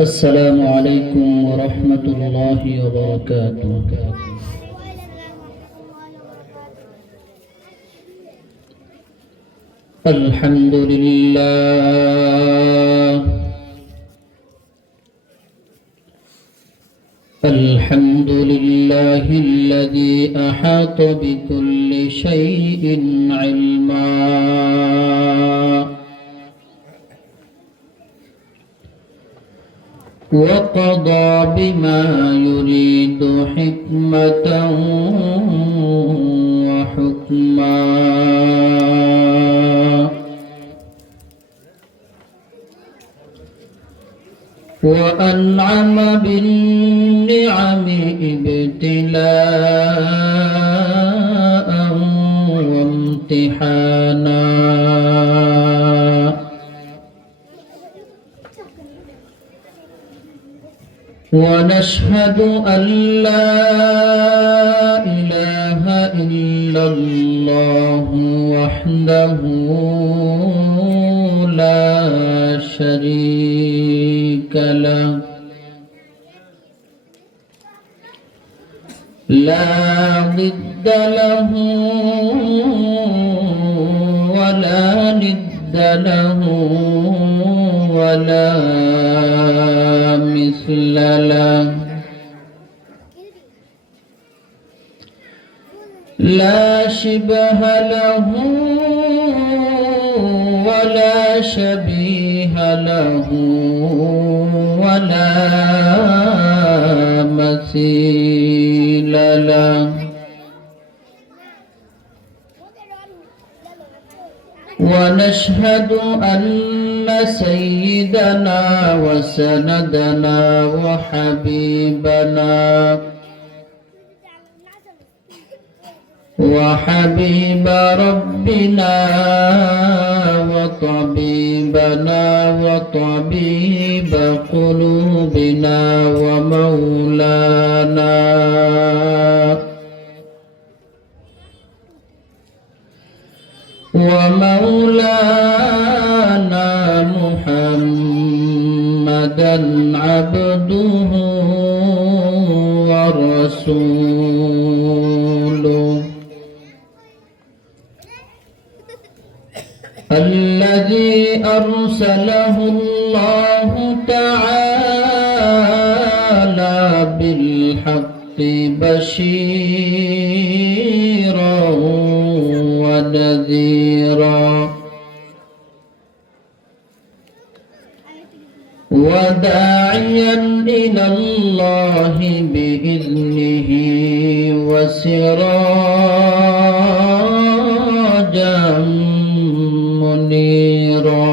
السلام عليكم ورحمة الله وبركاته. الحمد لله الحمد لله الذي أحاط بكل شيء علما وقضى بما يريد حكمة وحكما وأنعم بالنعم ابتلاء وامتحانا ونشهد أن لا إله إلا الله وحده لا شريك له لا ضد له ولا ند له ولا مثل له لا شبه له ولا شبيه له ولا مثيل له ونشهد أن سيدنا وسندنا وحبيب ربنا وطبيبنا وطبيب قلوبنا ومولانا محمدا عبده ورسوله الذي أرسله الله تعالى بالحق بشيرا ونذيرا وداعيا إلى الله بإذنه وسراجا منيرا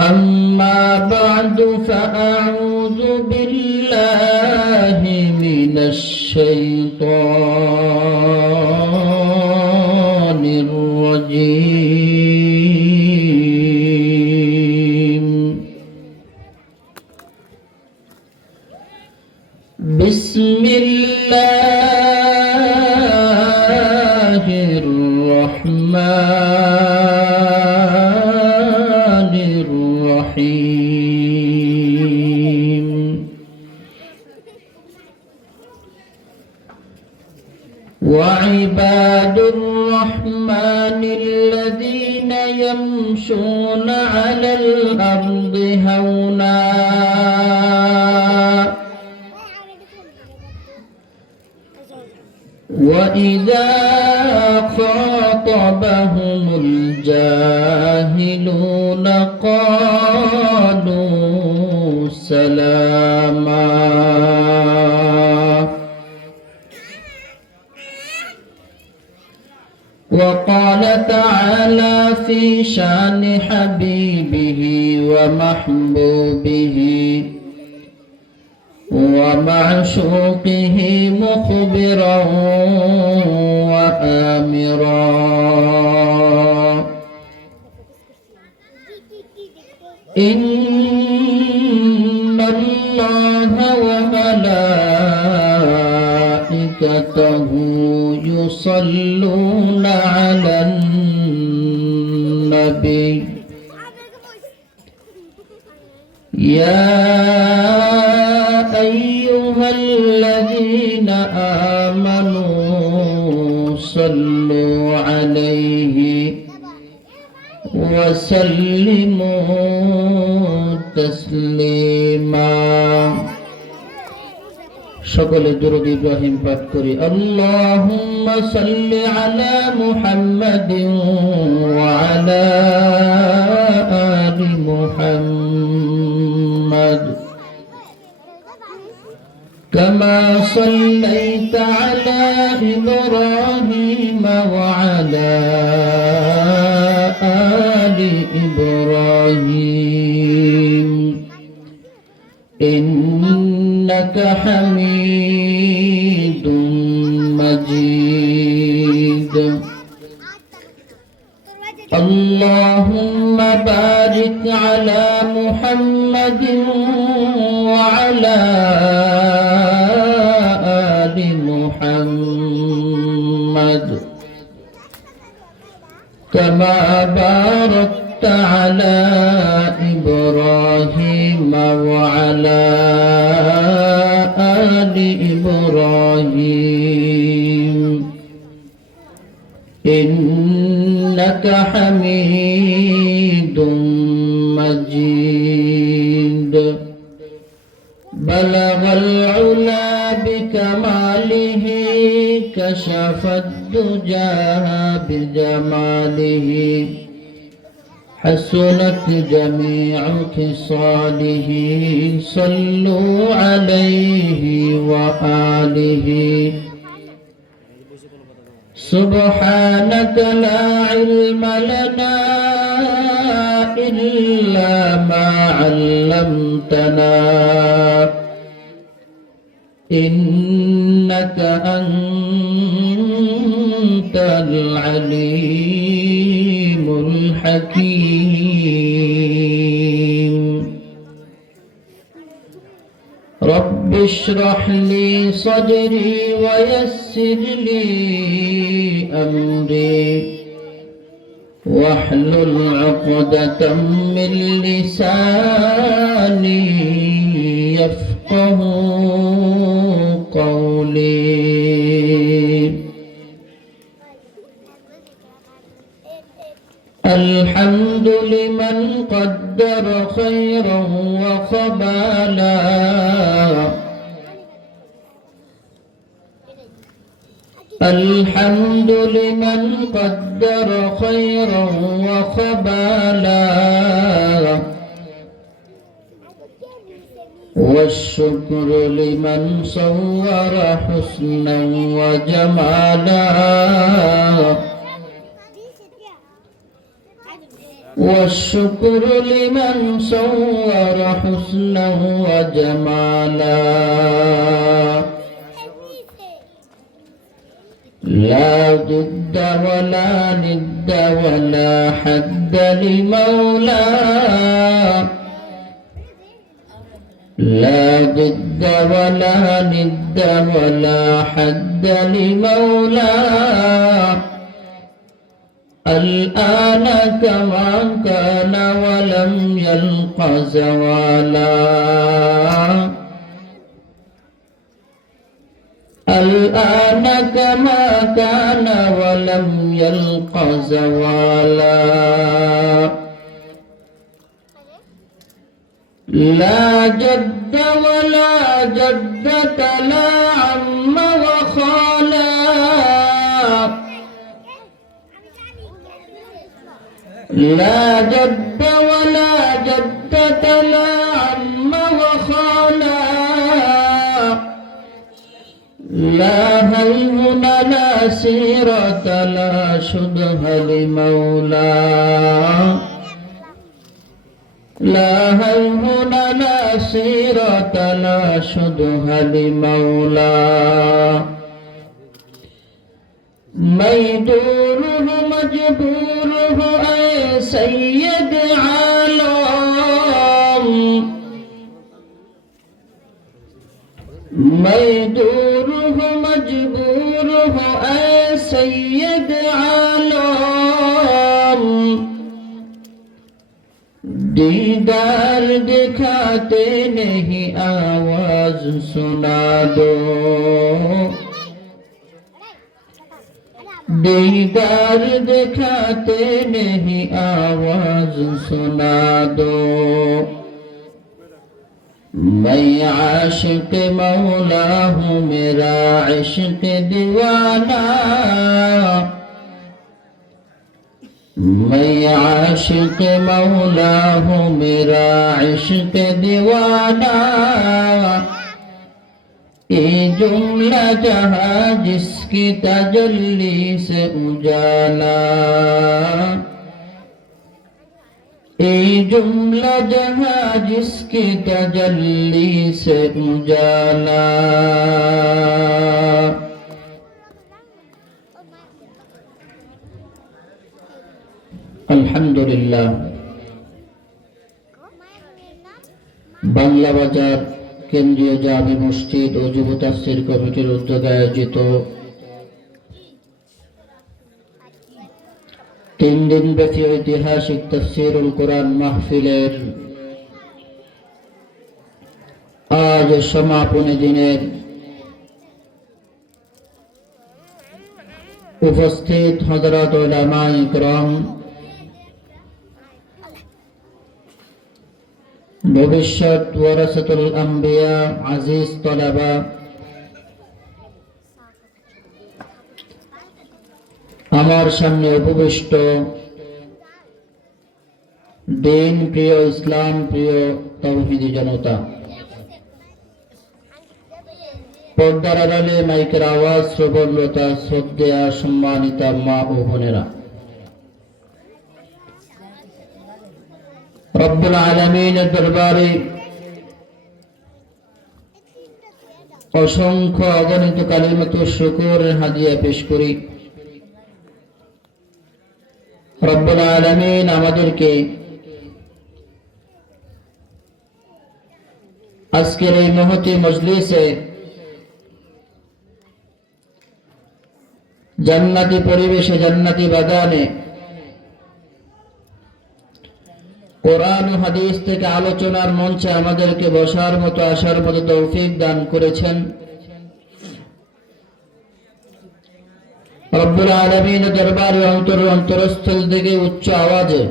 أما بعد فأعوذ بالله من الشيطان الرجيم بسم الله الرحمن الرحيم وعباد الرحمن الذين يمشون على الأرض هونا وإذا خاطبهم الجاهلون قالوا سلاما وقال تعالى في شان حبيبه ومحبوبه ومعشوقه مخبرا وآمرا إن الله وملائكته يصلون على النبي النبي يا أيها الذين آمنوا صلوا عليه وسلموا تسليما সকলে দুরূদ ইব্রাহিম পাঠ করি আল্লাহুম্মা সাল্লি আলা মুহাম্মাদিন ওয়া আলা আলি মুহাম্মাদ কামা সাল্লাইতা আলা ইব্রাহিম ওয়া আলা আলি ইব্রাহিম إنك حميد مجيد اللهم بارك على محمد وعلى آل محمد كما باركت على إبراهيم وعلى آل إبراهيم إنك حميد مجيد بلغ العلا بكماله كشف الدجى بجماله حسنت جميع خصاله صلوا عليه وآله سبحانك لا علم لنا إلا ما علمتنا إنك أنت العليم الحكيم رب اشرح لي صدري ويسر لي أمري واحلل عقدة من لساني يفقه قولي الحمد لمن قدر خيرا وقبالا الحمد لمن قدر خيرا وقبالا والشكر لمن صور حسنا وجمالا والشكر لمن صور حسنا وجمالا لا ضد ولا ند ولا حد لمولى لا ضد ولا ند ولا حد لمولى الآن كما كان ولم يلق زوالا الآن كما كان ولم يلق زوالا لا جد ولا جدة لا عم وخالا لا جد ولا جدة لا عم وخالا لا هيهن لا سيرة لا شبه لمولى لا هيهن لا سيرة لا شبه لمولى ميدوره مجبوره أي سيد عالم ميدوره مجبوره أي سيد عالم दीदार दिखाते नहीं आवाज सुना दो, दीदार दिखाते नहीं आवाज सुना दो। मैं आशिक मौला हूँ मेरा इश्क दीवाना, मैं आशिक मौला हूँ मेरा इश्क दीवाना। ये जुमला जहाँ जिसकी तजल्ली से उजाला, ये जुमला जहाँ जिसकी तजल्ली से उजाला। আলহামদুলিল্লাহ, বাংলা বাজার কেন্দ্রীয় জামে মসজিদ ও যুব তাফসীর কমিটির উদ্যোগে আয়োজিত 3 দিনব্যাপী ঐতিহাসিক তাফসীরুল কোরআন মাহফিলের আজ সমাপনী দিনের উপস্থিত হযরত উলামায়ে ইকরাম, ভবিষ্যৎ ওয়ারাসাতুল আম্বিয়া, আজিজ তলাবা, আমার সামনে উপবিষ্ট দিন প্রিয়, ইসলাম প্রিয় তাওহীদি জনতা, পর্দার আড়ালে মাইকের আওয়াজ শ্রবণরতা শ্রদ্ধেয়া সম্মানিতা মা ও বোনেরা, রব্বুল আলামিনের দরবারে অসংখ্য অগণিত কালিমাতু শুকরের হাদিয়া পেশ করি। রব্বুল আলামিন আমাদেরকে আজকের এই মহতী মজলিসে জান্নাতি পরিবেশে, জান্নাতি বাগানে কোরআন ও হাদিস থেকে আলোচনার মঞ্চে আমাদেরকে বসার মতো, আসার মতো তৌফিক দান করেছেন। রব্বুল আলামিনের দরবারে অন্তরস্থল থেকে উচ্চ আওয়াজে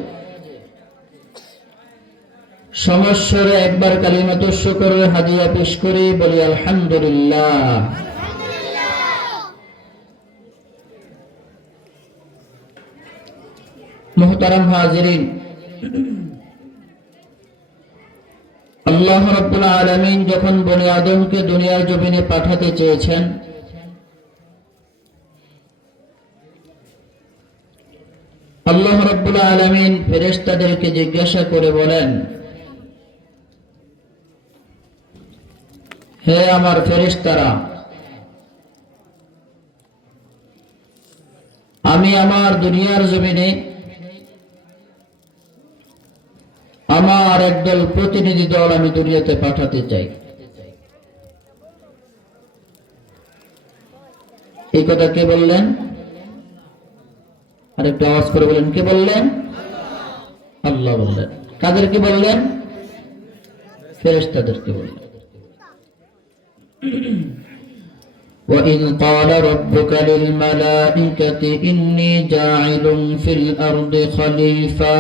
সমস্বরে একবার কালিমাতু শুকরের হাদিয়া পেশ করি, বলি আলহামদুলিল্লাহ। মুহতারাম হাজিরিন, আল্লাহ রাব্বুল আলামিন যখন বনি আদমকে দুনিয়ার জমিনে পাঠাতে চেয়েছেন, আল্লাহ রাব্বুল আলামিন ফেরেশতাদেরকে জিজ্ঞাসা করে বলেন, হে আমার ফেরেশতারা, আমি আমার দুনিয়ার জমিনে আমার একদল প্রতিনিধি দল আমি দুনিয়াতে পাঠাতে চাই। এই কথা কে বললেন? আরেকটু আওয়াজ করে বলেন, কে বললেন? আল্লাহ বললেন। কাদেরকে বললেন? ফেরেশতাদেরকে বললেন। وَإِذْ قَالَ رَبُّكَ لِلْمَلَائِكَةِ إِنِّي جَاعِلٌ فِي الْأَرْضِ خَلِيفَةً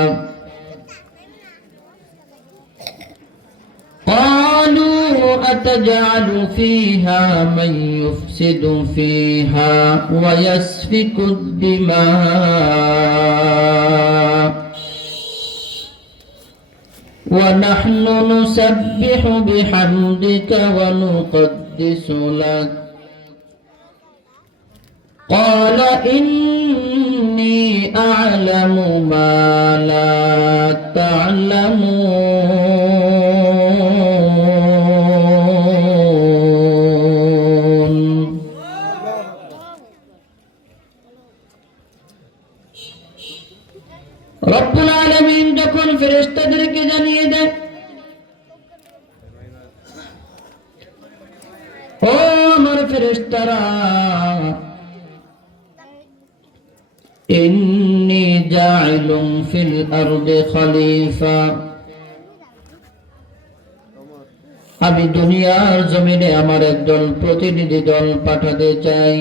قالوا أتجعل فيها من يفسد فيها ويسفك الدماء ونحن نسبح بحمدك ونقدس لك قال إني أعلم ما لا تعلمون। রব্বুল আলামিন যখন ফেরেশতাদেরকে জানিয়ে দেন, ও আমার ফেরেশতারা, ইন্নী জাইলুম ফিল আরদি খলিফা, আমি দুনিয়ার জমিনে আমার একজন প্রতিনিধি দল পাঠাতে চাই।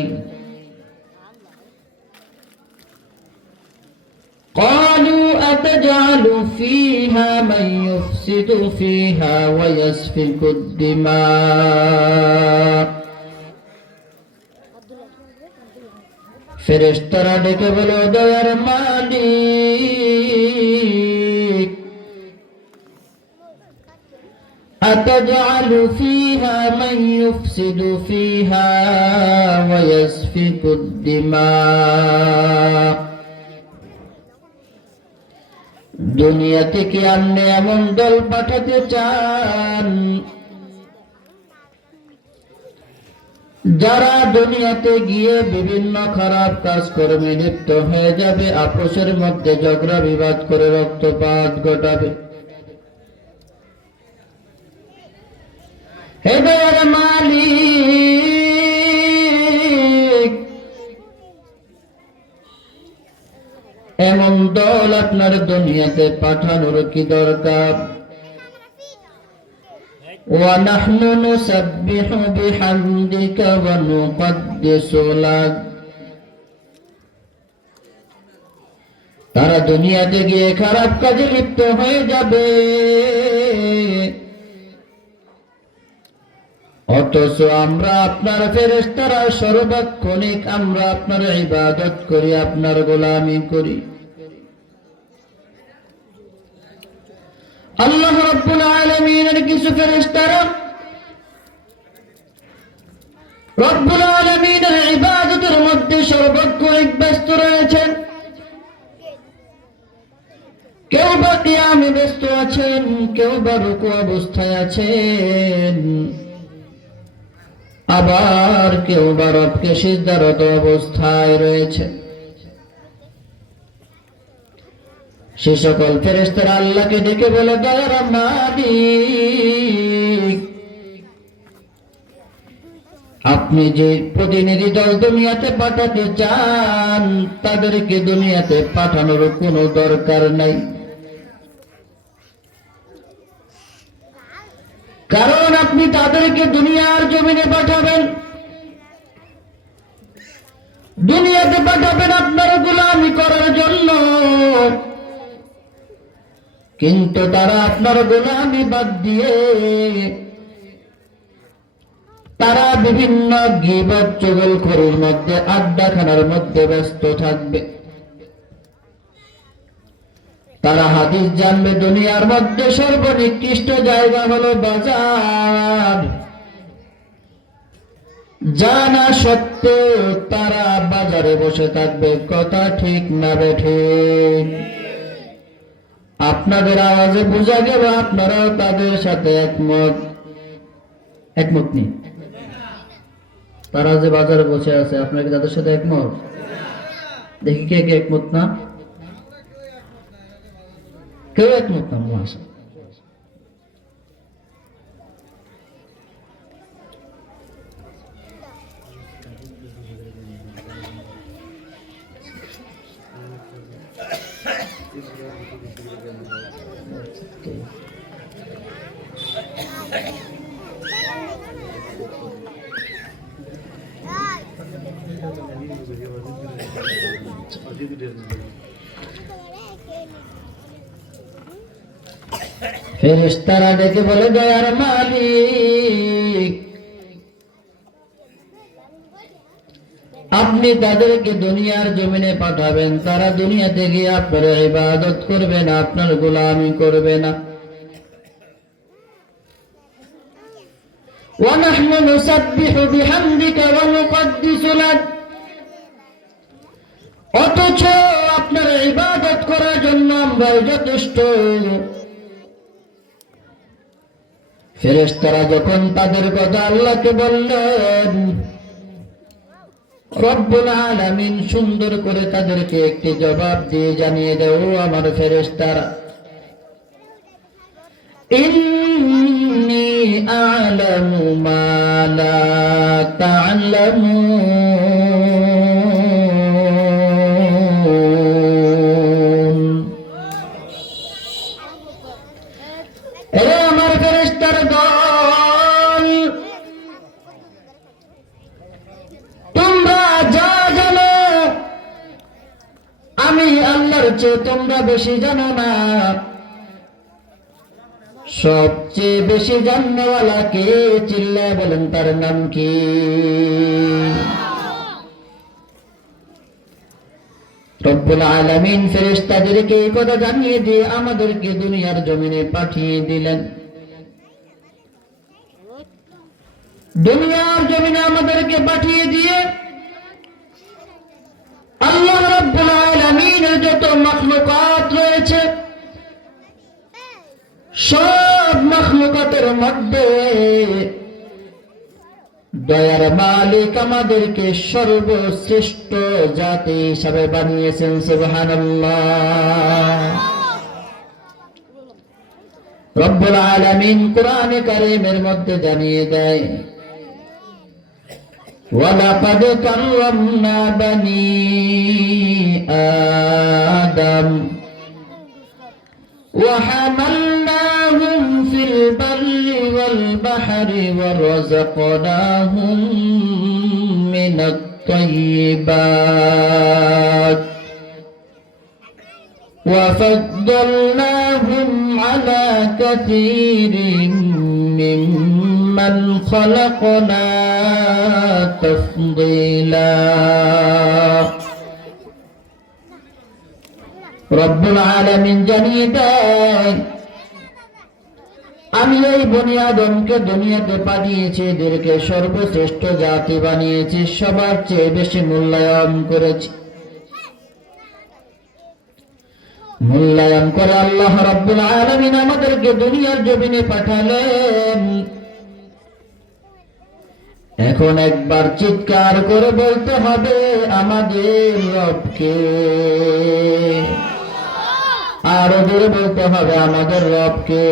قالوا أتجعل فيها من يفسد فيها ويسفك الدماء ফেরেশতারা ডেকে বলে, দয়ার মালিক, أتجعل فيها من يفسد فيها ويسفك الدماء দুনিয়াতে কি আপনি এমন দল পাঠাতে চান যারা দুনিয়াতে গিয়ে বিভিন্ন খারাপ কাজ কর্মে লিপ্ত হয়ে যাবে, আপোষের মধ্যে ঝগড়া বিবাদ করে রক্তপাত ঘটাবে? হে দয়ার মালিক, এমন দল আপনার দুনিয়াতে পাঠানোর কি দরকার? وَنَحْنُ نُسَبِّحُ بِحَمْدِكَ وَنُقَدِّسُ لَكَ তারা দুনিয়াতে গিয়ে খারাপ কাজে লিপ্ত হয়ে যাবে, অথচ আমরা আপনার ফেরেশতারা সর্বক্ষণিক আমরা আপনার ইবাদত করি, আপনার গোলামি করি। আল্লাহ রাব্বুল আলামিনের কিছু ফেরেশতারা রব্বুল আলামিনের ইবাদতের মধ্যে সর্বক্ষণিক ব্যস্ত রয়েছেন। কেউ বা কিয়ামে ব্যস্ত আছেন, কেউ বা রুকু অবস্থায় আছেন, আবার কেউ বা রবকে সিজদারত অবস্থায় রয়েছে। সে সকল ফেরেশতারা আল্লাহকে ডেকে বলে, দয়ার মালিক, আপনি যে প্রতিনিধি দল দুনিয়াতে পাঠাতে চান তাদেরকে দুনিয়াতে পাঠানোর কোনো দরকার নাই, কারণ আপনি তাদেরকে দুনিয়ার জমিনে পাঠাবেন, দুনিয়াতে পাঠাবেন আপনার গোলামি করার জন্য। কিন্তু তারা আপনার গোলামি বাদ দিয়ে তারা বিভিন্ন গীবত চুগলখড়ির মধ্যে, আড্ডাখানার মধ্যে ব্যস্ত থাকবে। তারা হাদিস জানবে দুনিয়ার মধ্যে সর্বনিকৃষ্ট জায়গা হলো বাজার, জানা সত্ত্বেও তারা বাজারে বসে থাকবে। কথা ঠিক না বেঠিক? আপনাদের আওয়াজে বোঝা গেল আপনারাও তাদের সাথে একমত। একমত নেই? তারা যে বাজারে বসে আছে, আপনারা কি তাদের সাথে একমত? দেখি কে কে একমত না? কেউ একমত না? মহাশয়, ফেরেশতারা ডেকে বলে, দয়ার মালিক, আপনি তাদেরকে দুনিয়ার জমিনে পাঠাবেন, তারা দুনিয়াতে গিয়ে আপনার ইবাদত করবে না, আপনার গোলামি করবে না। وَنَحْنُ نُسَبِّحُ بِحَمْدِكَ وَنُقَدِّسُ لَكَ অথচ আপনার ইবাদত করার জন্য আমরা যথেষ্ট। ফেরেশতারা যখন তাদের কথা আল্লাহকে বললেন, রব্বুল আলামিন সুন্দর করে তাদেরকে একটি জবাব দিয়ে জানিয়ে দেও, আমার ফেরেশতারা, ইন্নী আ'লামু মা লা তা'লামুন। এ আমার ফেরেশতার দল, তোমরা বেশি জানো না, সবচেয়ে বেশি জাননেওয়ালা কে? চিল্লায় বলেন তার নাম কি? রব্বুল আলামিন ফেরেশতাদেরকে এই কথা জানিয়ে দিয়ে আমাদেরকে দুনিয়ার জমিনে পাঠিয়ে দিলেন। দুনিয়ার জমিনে আমাদেরকে পাঠিয়ে দিয়ে আল্লাহ রব্বুল আলামিনের যত মাখলুকাত রয়েছে সব মাখলুকাতের মধ্যে দয়ার মালিক আমাদেরকে সর্বশ্রেষ্ঠ জাতি হিসাবে বানিয়েছেন। সুবহানাল্লাহ। রব্বুল আলামিন কোরআনে কারীমের মধ্যে জানিয়ে দেয়, ওয়ালাকাদ কাররামনা বানি আদম وحملناهم في البر والبحر ورزقناهم من الطيبات وفضلناهم على كثير ممن خلقنا تفضيلا। রব্বুল আলামিন জানিয়ে দেন, আমি এই বনি আদমকে দুনিয়াতে পাঠিয়েছি, এদেরকে সর্বশ্রেষ্ঠ জাতি বানিয়েছি, সবার চেয়ে বেশি মূল্যায়ন করেছি। মূল্যায়ন করে আল্লাহ রব্বুল আলামিন আমাদেরকে দুনিয়ার জমিনে পাঠালেন। এখন একবার চিৎকার করে বলতে হবে, আমাদের রবকে। আরো জোরে বলতে হবে, আমাদের রবকে।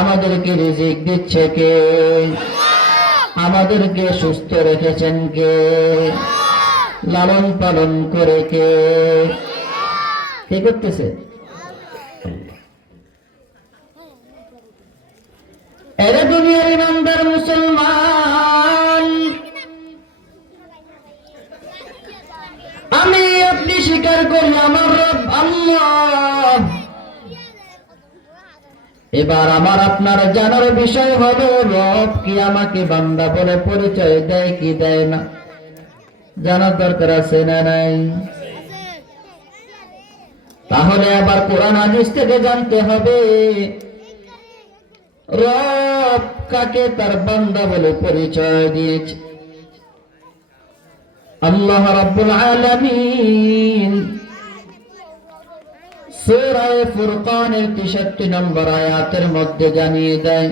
আমাদেরকে রিজিক দিচ্ছে কে? আমাদেরকে সুস্থ রেখেছেন কে? লালন পালন করে কে? কে করতেছে? এরে দুনিয়ার ইমানদার মুসলমান, আমি আপনি স্বীকার করি আমার রব আল্লাহ। এবার আমার আপনার জানার বিষয় হলো, রব কি আমাকে বান্দা বলে পরিচয় দেয় কি দেয় না? জানার দরকার আছে না নাই? তাহলে আবার কোরআন হাদিস থেকে জানতে হবে রব কাকে তার বান্দা বলে পরিচয় দিয়েছে। আল্লাহ রাব্বুল আলামিন সূরা ফুরকানের 63 নম্বর আয়াতের মধ্যে জানিয়ে দেয়,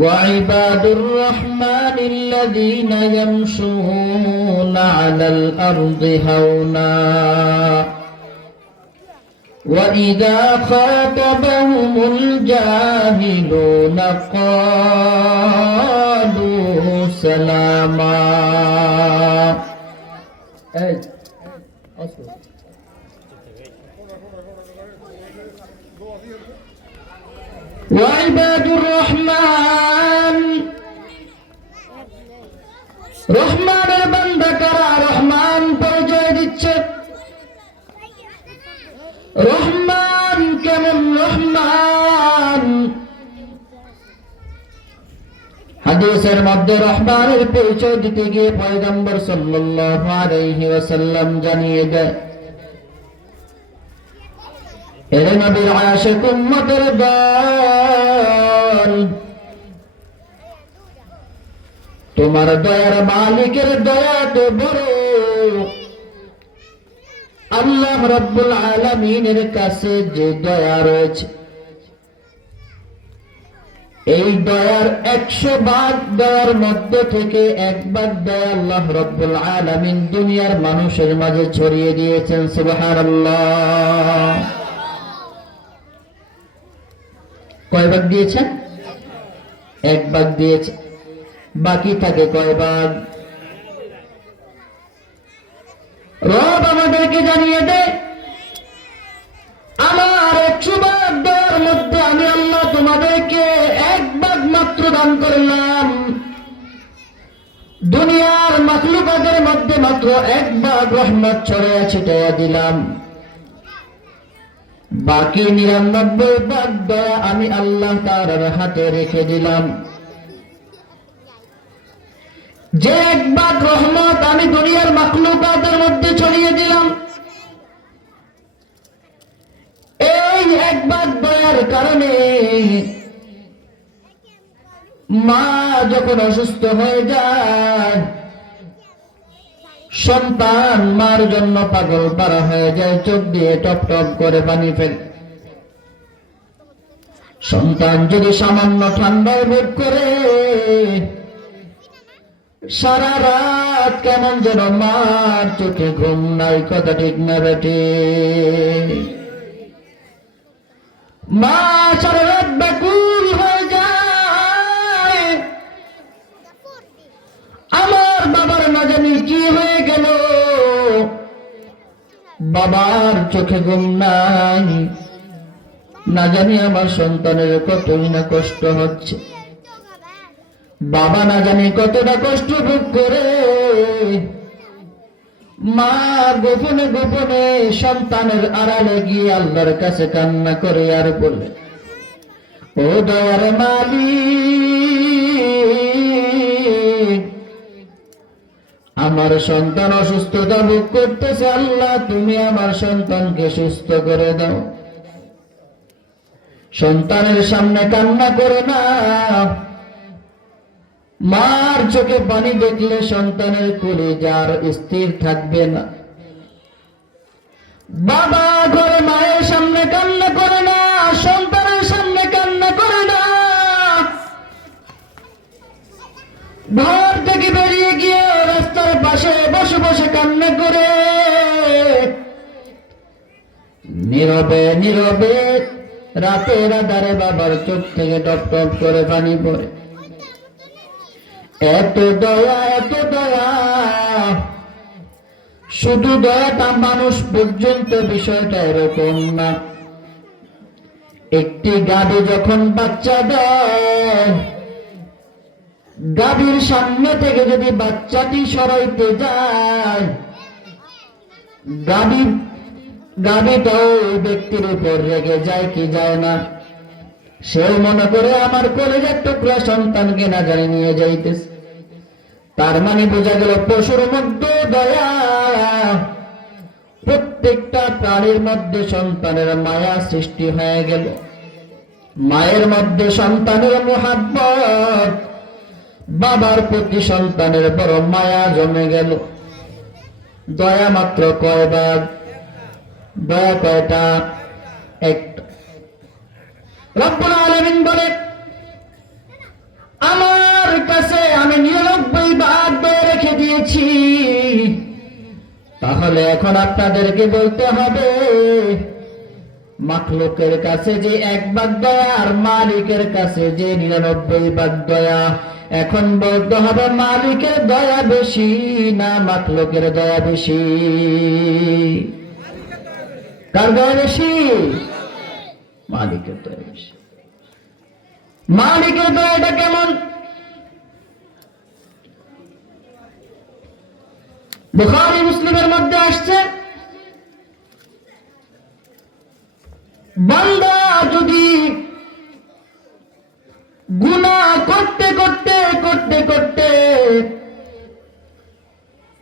ওয়াইবাদুর রহমানিল্লাযীনা ইয়ামশুনা আলাল আরদি হাওনা وَإِذَا خَاطَبَهُمُ الْجَاهِلُونَ قَالُوا سَلَامًا। وعباد الرحمن রহমানের বান্দা কারা? রহমান পরিচয় দিচ্ছে। রহমান কেমন রহমান? হাদিসের মধ্যে রহমানের পরিচয় দিতে গিয়ে পয়গম্বর সাল্লাল্লাহু আলাইহি ওয়াসাল্লাম জানিয়ে দেয়, এরে নবীর আশিক উম্মতের দল, তোমার দয়ার মালিকের দয়া তো বড়। আল্লাহ রাব্বুল আলামিনের কাছে যে দয়া রয়েছে, এই দয়ার 100 ভাগ দয়ার মধ্যে থেকে 1 ভাগ দয়া আল্লাহ রাব্বুল আলামিন দুনিয়ার মানুষের মাঝে ছড়িয়ে দিয়েছেন। সুবহানাল্লাহ। কয় ভাগ দিয়েছেন? 1 ভাগ দিয়েছে, বাকি থাকে কয় ভাগ? রব আমাদেরকে জানিয়ে দেয়, আমার 100 ভাগ দয়ার মধ্যে আমি আল্লাহ তোমাদেরকে 1 ভাগ মাত্র দান করলাম। দুনিয়ার মাখলুকাতের মধ্যে মাত্র একবার রহমত ছড়াইয়া ছিটাইয়া দিলাম, বাকি 99 ভাগ দয়া আমি আল্লাহ তাআলার হাতে রেখে দিলাম। যে একবার রহমত আমি দুনিয়ার মাখলুকাতের মধ্যে ছড়িয়ে দিলাম, এই একবার দয়ার কারণে মা যখন অসুস্থ হয়ে যায়, সন্তান মার জন্য পাগল পারা হয়ে যায়, চোখ দিয়ে টপ টপ করে পানি ফেলে। সন্তান যদি সামান্য ঠান্ডায় বোধ করে, সারা রাত কেমন যেন মার চোখে ঘুম নাই। কথা ঠিক না বেটে? মা সারা রাত ব্যাকুল হয়ে যায়, আমার বাবার না জানি কি হয়ে গেল, বাবার চোখে ঘুম নাই, না জানি আমার সন্তানের কতই না কষ্ট হচ্ছে, বাবা না জানি কতটা কষ্ট ভোগ করে। মা গোপনে গোপনে সন্তানের আড়ালে গিয়ে আল্লাহর কাছে কান্না করে আর বলে, ও দয়ার মালিক, আমার সন্তান অসুস্থতা ভোগ করতেছে, আল্লাহ তুমি আমার সন্তানকে সুস্থ করে দাও। সন্তানের সামনে কান্না করে না, মার চোখে পানি দেখলে সন্তানের কলিজার স্থির থাকবে না। বাবা ঘরে মায়ের সামনে কান্না করে না, সন্তানের সামনে কান্না করে না, ঘর থেকে বেরিয়ে গিয়ে রাস্তার পাশে বসে বসে কান্না করে। নীরবে নীরবে রাতের আধারে বাবার চোখ থেকে টপ টপ করে পানি পড়ে। এত দয়া, এত দয়া, শুধু দয়াটা মানুষ পর্যন্ত বিষয়টা এরকম না। একটি গাভী যখন বাচ্চা দেয়, গাভীর সামনে থেকে যদি বাচ্চাটি সরাইতে যায়, গাভীটাও ওই ব্যক্তির উপর রেগে যায় কি যায় না? সেও মনে করে আমার কলেজের টুকরা সন্তানকে না জানি নিয়ে যাইতেছে। তার মানে বোঝা গেল পশুর মধ্যে দয়া, প্রত্যেকটা প্রাণীর মধ্যে সন্তানের মায়া সৃষ্টি হয়ে গেল। মায়ের মধ্যে সন্তানের মুহাব্বত, বাবার প্রতি সন্তানের বড় মায়া জমে গেল। দয়া মাত্র কয় ভাগ? দয়া কয়টা? একটা। রব্বুল আলামিন বলে, আমার কাছে আমি 99 ভাগ দয়া রেখে দিয়েছি। তাহলে এখন আপনাদেরকে বলতে হবে, মাখলুকের কাছে যে 1 ভাগ দয়া আর মালিকের কাছে যে 99 ভাগ দয়া, এখন বলতে হবে মালিকের দয়া বেশি না মাখলুকের দয়া বেশি? কার দয়া বেশি? মালিকের দয়া বেশি। মালিকের দয়াটা কেমন? বুখারী মুসলিমের মধ্যে আসছে, বান্দা যদি গুনাহ করতে করতে করতে করতে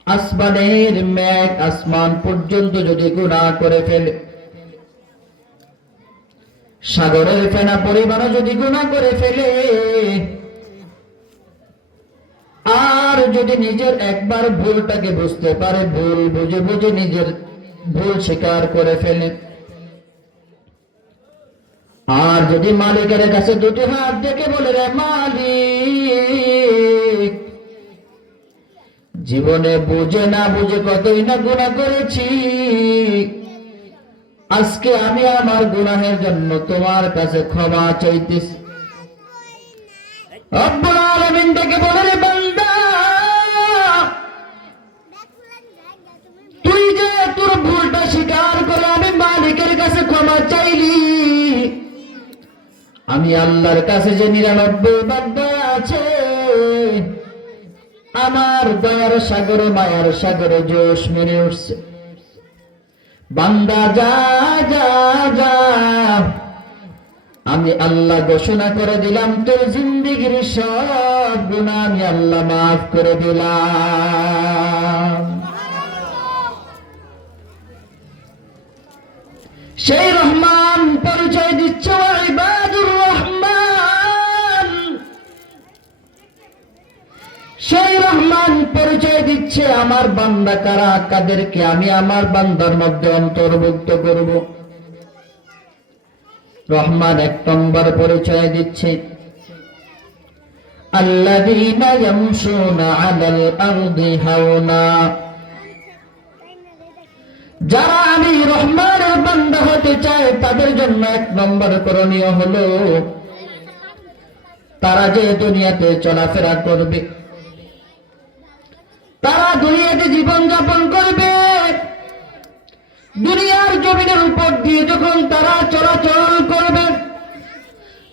আসমানের মেঘ আসমান পর্যন্ত যদি গুনাহ করে ফেলে, সাগরের ফেনা পরিমাণও যদি গুনাহ করে ফেলে, আর যদি নিজের একবার ভুলটাকে বুঝতে পারে, ভুল বুঝে বুঝে নিজের ভুল স্বীকার করে ফেলে, আর যদি মালিকের কাছে 2টি হাত দেখে বলে, রে মালিক, জীবনে বুঝে না বুঝে কতই না গুনাহ করেছি, আজকে আমি আমার গুনাহের জন্য তোমার কাছে ক্ষমা চাইতেছি। রব্বুল আলামিন ডেকে বলে, রে বান্দা, তুই যে তোর ভুলটা স্বীকার করে আমি মালিকের কাছে ক্ষমা চাইলি, আমি আল্লাহর কাছে যে 99 ভাগ দয়া আছে, আমার দয়ার সাগরে মায়ার সাগরে জোশ মেরে উঠছে। বান্দা যা যা যা, আমি আল্লাহ ঘোষণা করে দিলাম তোর জিন্দেগির সব গুনাহ আমি আল্লাহ মাফ করে দিলাম। সেই রহমান পরিচয় দিচ্ছে ইবাদুর রহমান, সেই রহমান পরিচয় দিচ্ছে আমার বান্দা কারা, কাদেরকে আমি আমার বান্দার মধ্যে অন্তর্ভুক্ত করব। রহমান এক নম্বর পরিচয় দিচ্ছে আল্লাযীনা ইয়ামশুনা আলাল আরদি হাওনা, যারা আমি রহমানের বান্দা হতে চায় তাদের জন্য এক নম্বর করণীয় হলো তারা যে দুনিয়াতে চলাফেরা করবে, তারা দুনিয়াতে জীবন যাপন করবে, দুনিয়ার জমিনের উপর দিয়ে যখন তারা চলাচল করবে,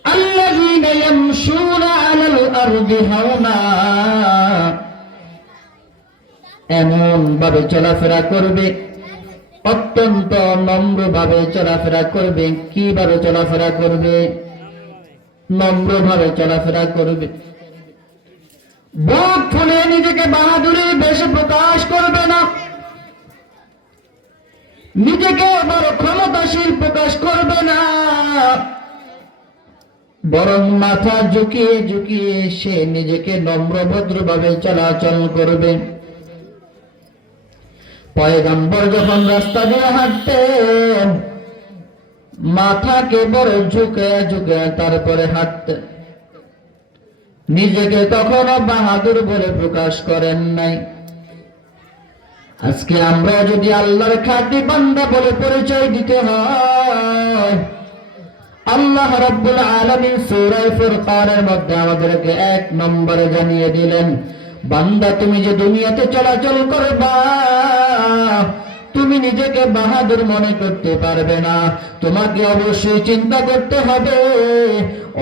আল্লাযীনা ইয়ামশুনা আলাল আরদি হাওনা, এমন ভাবে চলাফেরা করবে, অত্যন্ত নম্র ভাবে চলাফেরা করবে। কিভাবে চলাফেরা করবে? নম্র ভাবে চলাফেরা করবে। বুক ফুলে নিজেকে বাহাদুরি বেশি প্রকাশ করবে না, নিজেকে বড় ক্ষমতাশীল প্রকাশ করবে না, বরং মাথা ঝুঁকিয়ে ঝুঁকিয়ে সে নিজেকে নম্র ভদ্রভাবে চলাচল করবে। পয়গম্বর যখন রাস্তা দিয়ে হাঁটতেন মাথাকে বড় ঝুঁকে ঝুঁকে তারপরে হাঁটতেন, নিজেকে কখনো বাহাদুর বলে প্রকাশ করেন নাই। আজকে আমরা যদি আল্লাহর খাঁটি বান্দা বলে পরিচয় দিতে হয়, আল্লাহ রাব্বুল আলামিন সূরা ফুরকানের মধ্যে আমাদেরকে এক নম্বরে জানিয়ে দিলেন, বান্দা তুমি যে দুনিয়াতে চলাচল করবা তুমি নিজেকে বাহাদুর মনে করতে পারবে না, তোমাকে অবশ্যই চিন্তা করতে হবে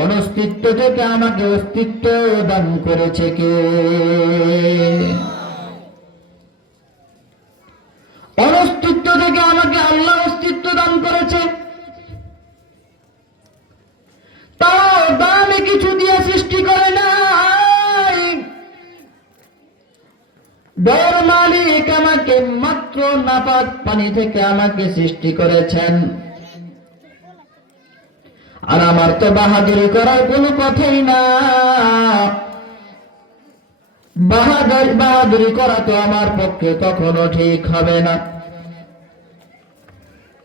অনস্তিত্ব থেকে আমাকে অস্তিত্ব দান করেছে কে। অনস্তিত্ব থেকে আমাকে আল্লাহ অস্তিত্ব দান করেছে, তাও দামি কিছু দিয়ে সৃষ্টি করে নাই। বড় মালিক আমাকে মাত্র নাপাক পানি থেকে আমাকে সৃষ্টি করেছেন, আর আমার তো বাহাদুরি করার কোনো কথাই না। বাহাদুরি করা তো আমার পক্ষে কখনো ঠিক হবে না।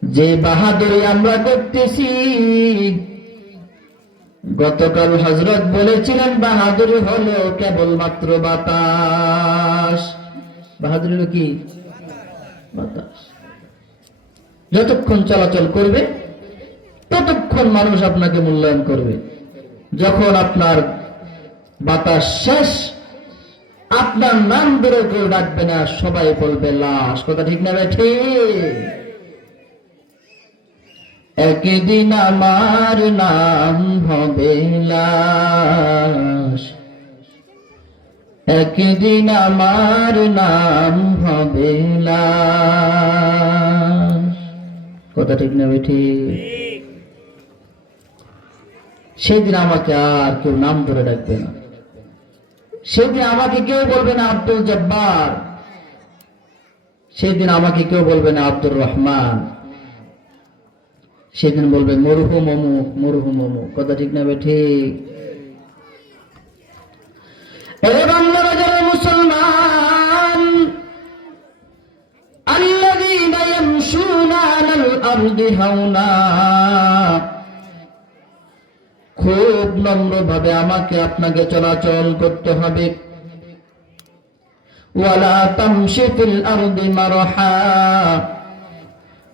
যে বাহাদুরি আমরা করতেছি, গতকাল হযরত বলেছিলেন বাহাদুরি হলো কেবলমাত্র বাতাস। বাহাদুরি হলো কি? বাতাস। যতক্ষণ চলাচল করবে ততক্ষণ মানুষ আপনাকে মূল্যায়ন করবে। যখন আপনার বাতাস শেষ, আপনার নাম ধরে কেউ ডাকবে না, সবাই বলবে লাশ। কথা ঠিক না? ঠিক। একদিন আমার নাম হবে লাশ, একদিন আমার নাম হবে লাশ। কথা ঠিক না? ঠিক। সেদিন আমাকে আর কেউ নাম ধরে ডাকবে না, সেদিন আমাকে কেউ বলবে না আব্দুল জব্বার, সেদিন আমাকে কেউ বলবে না আব্দুর রহমান, সেদিন বলবে মরহুম অমুক, মরহুম অমুক। কথা ঠিক না? ঠিক। এরে বাংলা বাজারের মুসলমান, আল্লাযীনা ইয়ামশুনা আলাল আরদি হাওনা, খুব নম্রভাবে আমাকে আপনাকে চলাচল করতে হবে। ওয়ালা তামশি ফিল আরদি মারহা,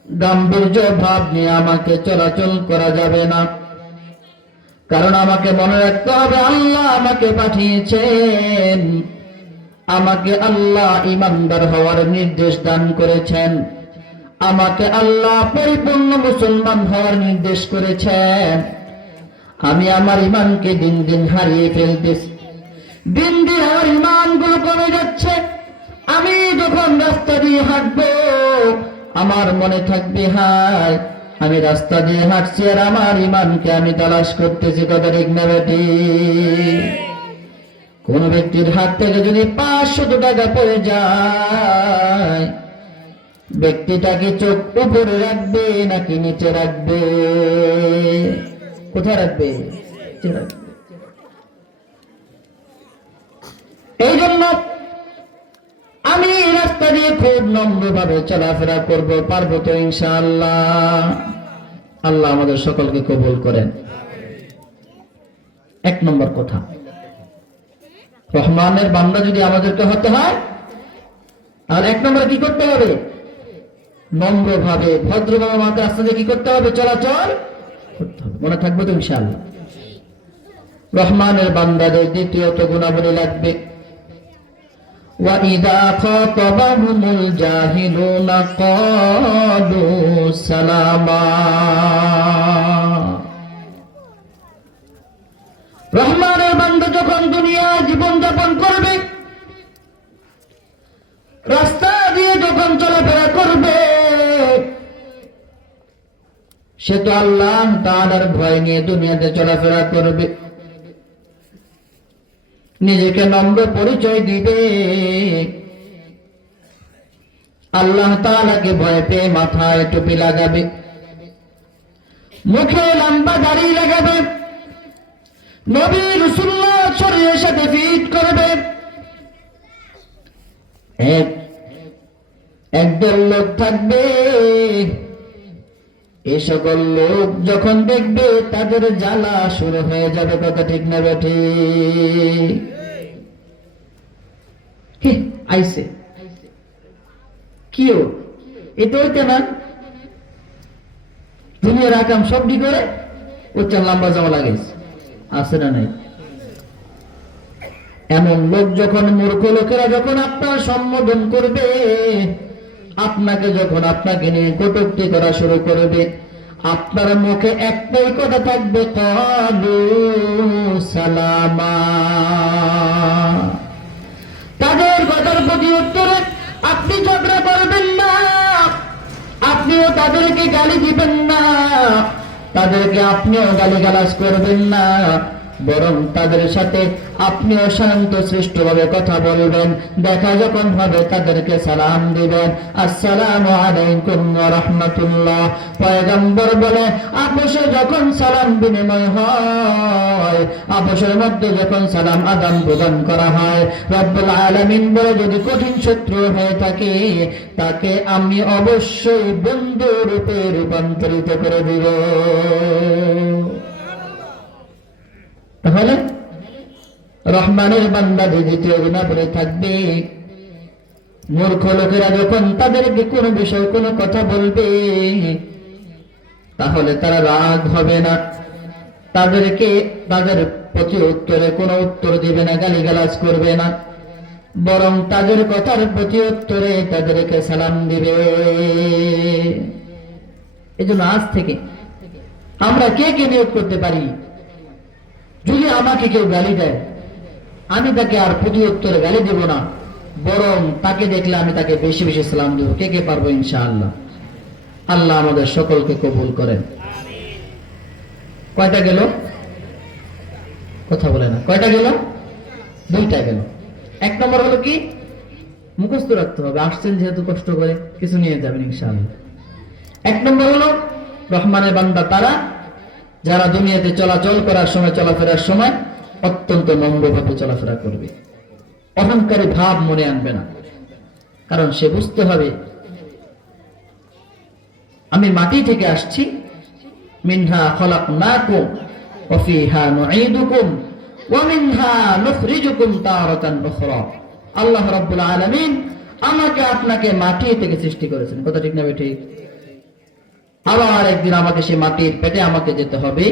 গাম্ভীর্য ভাব নিয়ে আমাকে চলাচল করা যাবে না। কারণ আমাকে মনে রাখতে হবে আল্লাহ আমাকে পাঠিয়েছেন, আমাকে আল্লাহ ইমানদার হওয়ার নির্দেশ দান করেছেন, আমাকে আল্লাহ পরিপূর্ণ মুসলমান হওয়ার নির্দেশ করেছেন। আমি আমার ইমানকে দিন দিন হারিয়ে ফেলতেছি, দিন দিন আমার ইমান গুলো কমে যাচ্ছে। আমি যখন রাস্তা দিয়ে হাঁটবো আমার মনে থাকবে, হায় আমি রাস্তা দিয়ে হাঁটছি আর আমার ইমানকে আমি তালাশ করতেছি। কথা ঠিক না বেঠিক? কোন ব্যক্তির হাত থেকে যদি 500 টাকা পড়ে যায়, ব্যক্তিটাকে চোখ উপরে রাখবে নাকি নিচে রাখবে? কোথায় রাখবে? নিচে রাখবে। এই জন্য আমি রাস্তা দিয়ে খুব নম্রভাবে চলাফেরা করব, পারবো তো ইনশাআল্লাহ? আল্লাহ আমাদের সকলকে কবুল করেন। 1 নম্বর কথা, রহমানের বান্দা যদি আমাদেরকে হতে হয়, আর 1 নম্বরে কি করতে হবে? নম্রভাবে ভদ্রভাবে মাথা রাস্তা দিয়ে কি করতে হবে? চলাচল করতে হবে। মনে থাকবে তো ইনশাআল্লাহ? রহমানের বান্দাদের দ্বিতীয়ত গুণাবলী লাগবে, وَإِذَا خَاطَبَهُمُ الْجَاهِلُونَ قَالُوا سَلَامًا। রহমানের বান্দা যখন দুনিয়ায় জীবন যাপন করবে, রাস্তা দিয়ে যখন চলাফেরা করবে, সে তো আল্লাহ তাআলার ভয় নিয়ে দুনিয়াতে চলাফেরা করবে, নিজেকে নম্র পরিচয় দিবে, আল্লাহ তাআলাকে ভয় পেয়ে মাথায় টুপি লাগাবে, মুখে লম্বা দাড়ি লাগাবে, নবী রাসূলুল্লাহ শরীরের সাথে ফিট করবে। একদল লোক থাকবে, এই সকল লোক যখন দেখবে তাদের জ্বালা শুরু হয়ে যাবে। কথা ঠিক না বেঠিক? আইসে কিও এটা হইতে না, দুনিয়ার আকাম সবটি করে উচ্চার লম্বা জামা লাগাইছে, আছে না নাই? এমন লোক যখন, মূর্খ লোকেরা যখন আপনার সম্বোধন করবে, আপনাকে নিয়ে কটূক্তি করা শুরু করবে, আপনার মুখে একটাই কথা থাকবে, ক্বালু সালামা। তাদের কথার প্রতি উত্তরে আপনি ঝগড়া করবেন না, আপনিও তাদেরকে গালি দিবেন না, তাদেরকে আপনিও গালিগালাজ করবেন না, বরং তাদের সাথে আপনিও শান্ত সৃষ্টভাবে কথা বলবেন। দেখা যখন হবে তাদেরকে সালাম দিবেন, আসসালামু আলাইকুম ওয়া রাহমাতুল্লাহ। পয়গম্বর বলে, আপোষে যখন সালাম বিনিময় হয়, আপোষের মধ্যে যখন সালাম আদান প্রদান করা হয়, রব্বুল আলামিন বলে, যদি কঠিন শত্রু হয়ে থাকে তাকে আমি অবশ্যই বন্ধু রূপে রূপান্তরিত করে দিব। তাহলে রহমানের বান্দাদের দ্বিতীয় গুণাবলী থাকবে, মূর্খ লোকেরা যখন তাদেরকে কোনো বিষয় কোনো কথা বলবে, তাহলে তারা রাগ হবে না, তাদের প্রতি উত্তরে কোনো উত্তর দিবে না, গালিগালাজ করবে না, বরং তাদের কথার প্রতি উত্তরে তাদেরকে সালাম দিবে। এজন্য আজ থেকে আমরা কে নিয়োগ করতে পারি, যদি আমাকে কেউ গালি দেয় আমি তাকে আর প্রতি উত্তরে গালি দেব না, বরং তাকে দেখলে আমি তাকে বেশি বেশি সালাম দেব। কে পারবো ইনশাআল্লাহ? আল্লাহ আমাদের সকলকে কবুল করেন। কয়টা গেল? কথা বলে না। কয়টা গেল? 2টা গেল। 1 নম্বর হলো কি? মুখস্থ রাখতে হবে, আসছেন যেহেতু কষ্ট করে কিছু নিয়ে যাবেন ইনশাআল্লাহ। 1 নম্বর হলো রহমানের বান্দা তারা যারা দুনিয়াতে চলাচল করার সময়, চলাফেরার সময় অত্যন্ত নম্রভাবে চলাফেরা করবে, অহংকারী ভাব মনে আনবে না। কারণ সে বুঝতে হবে আমি মাটি থেকে আসছি, মিনহা খলাকনাকুম ওয়া ফিহা নুঈদুকুম ওয়া মিনহা নুখরিজুকুম তারাতান উখরা। আল্লাহ রাব্বুল আলামিন আমাকে আপনাকে মাটি থেকে সৃষ্টি করেছেন। কথা ঠিক না ঠিক? আবার একদিন আমাকে সে মাটির পেটে আমাকে যেতে হবে,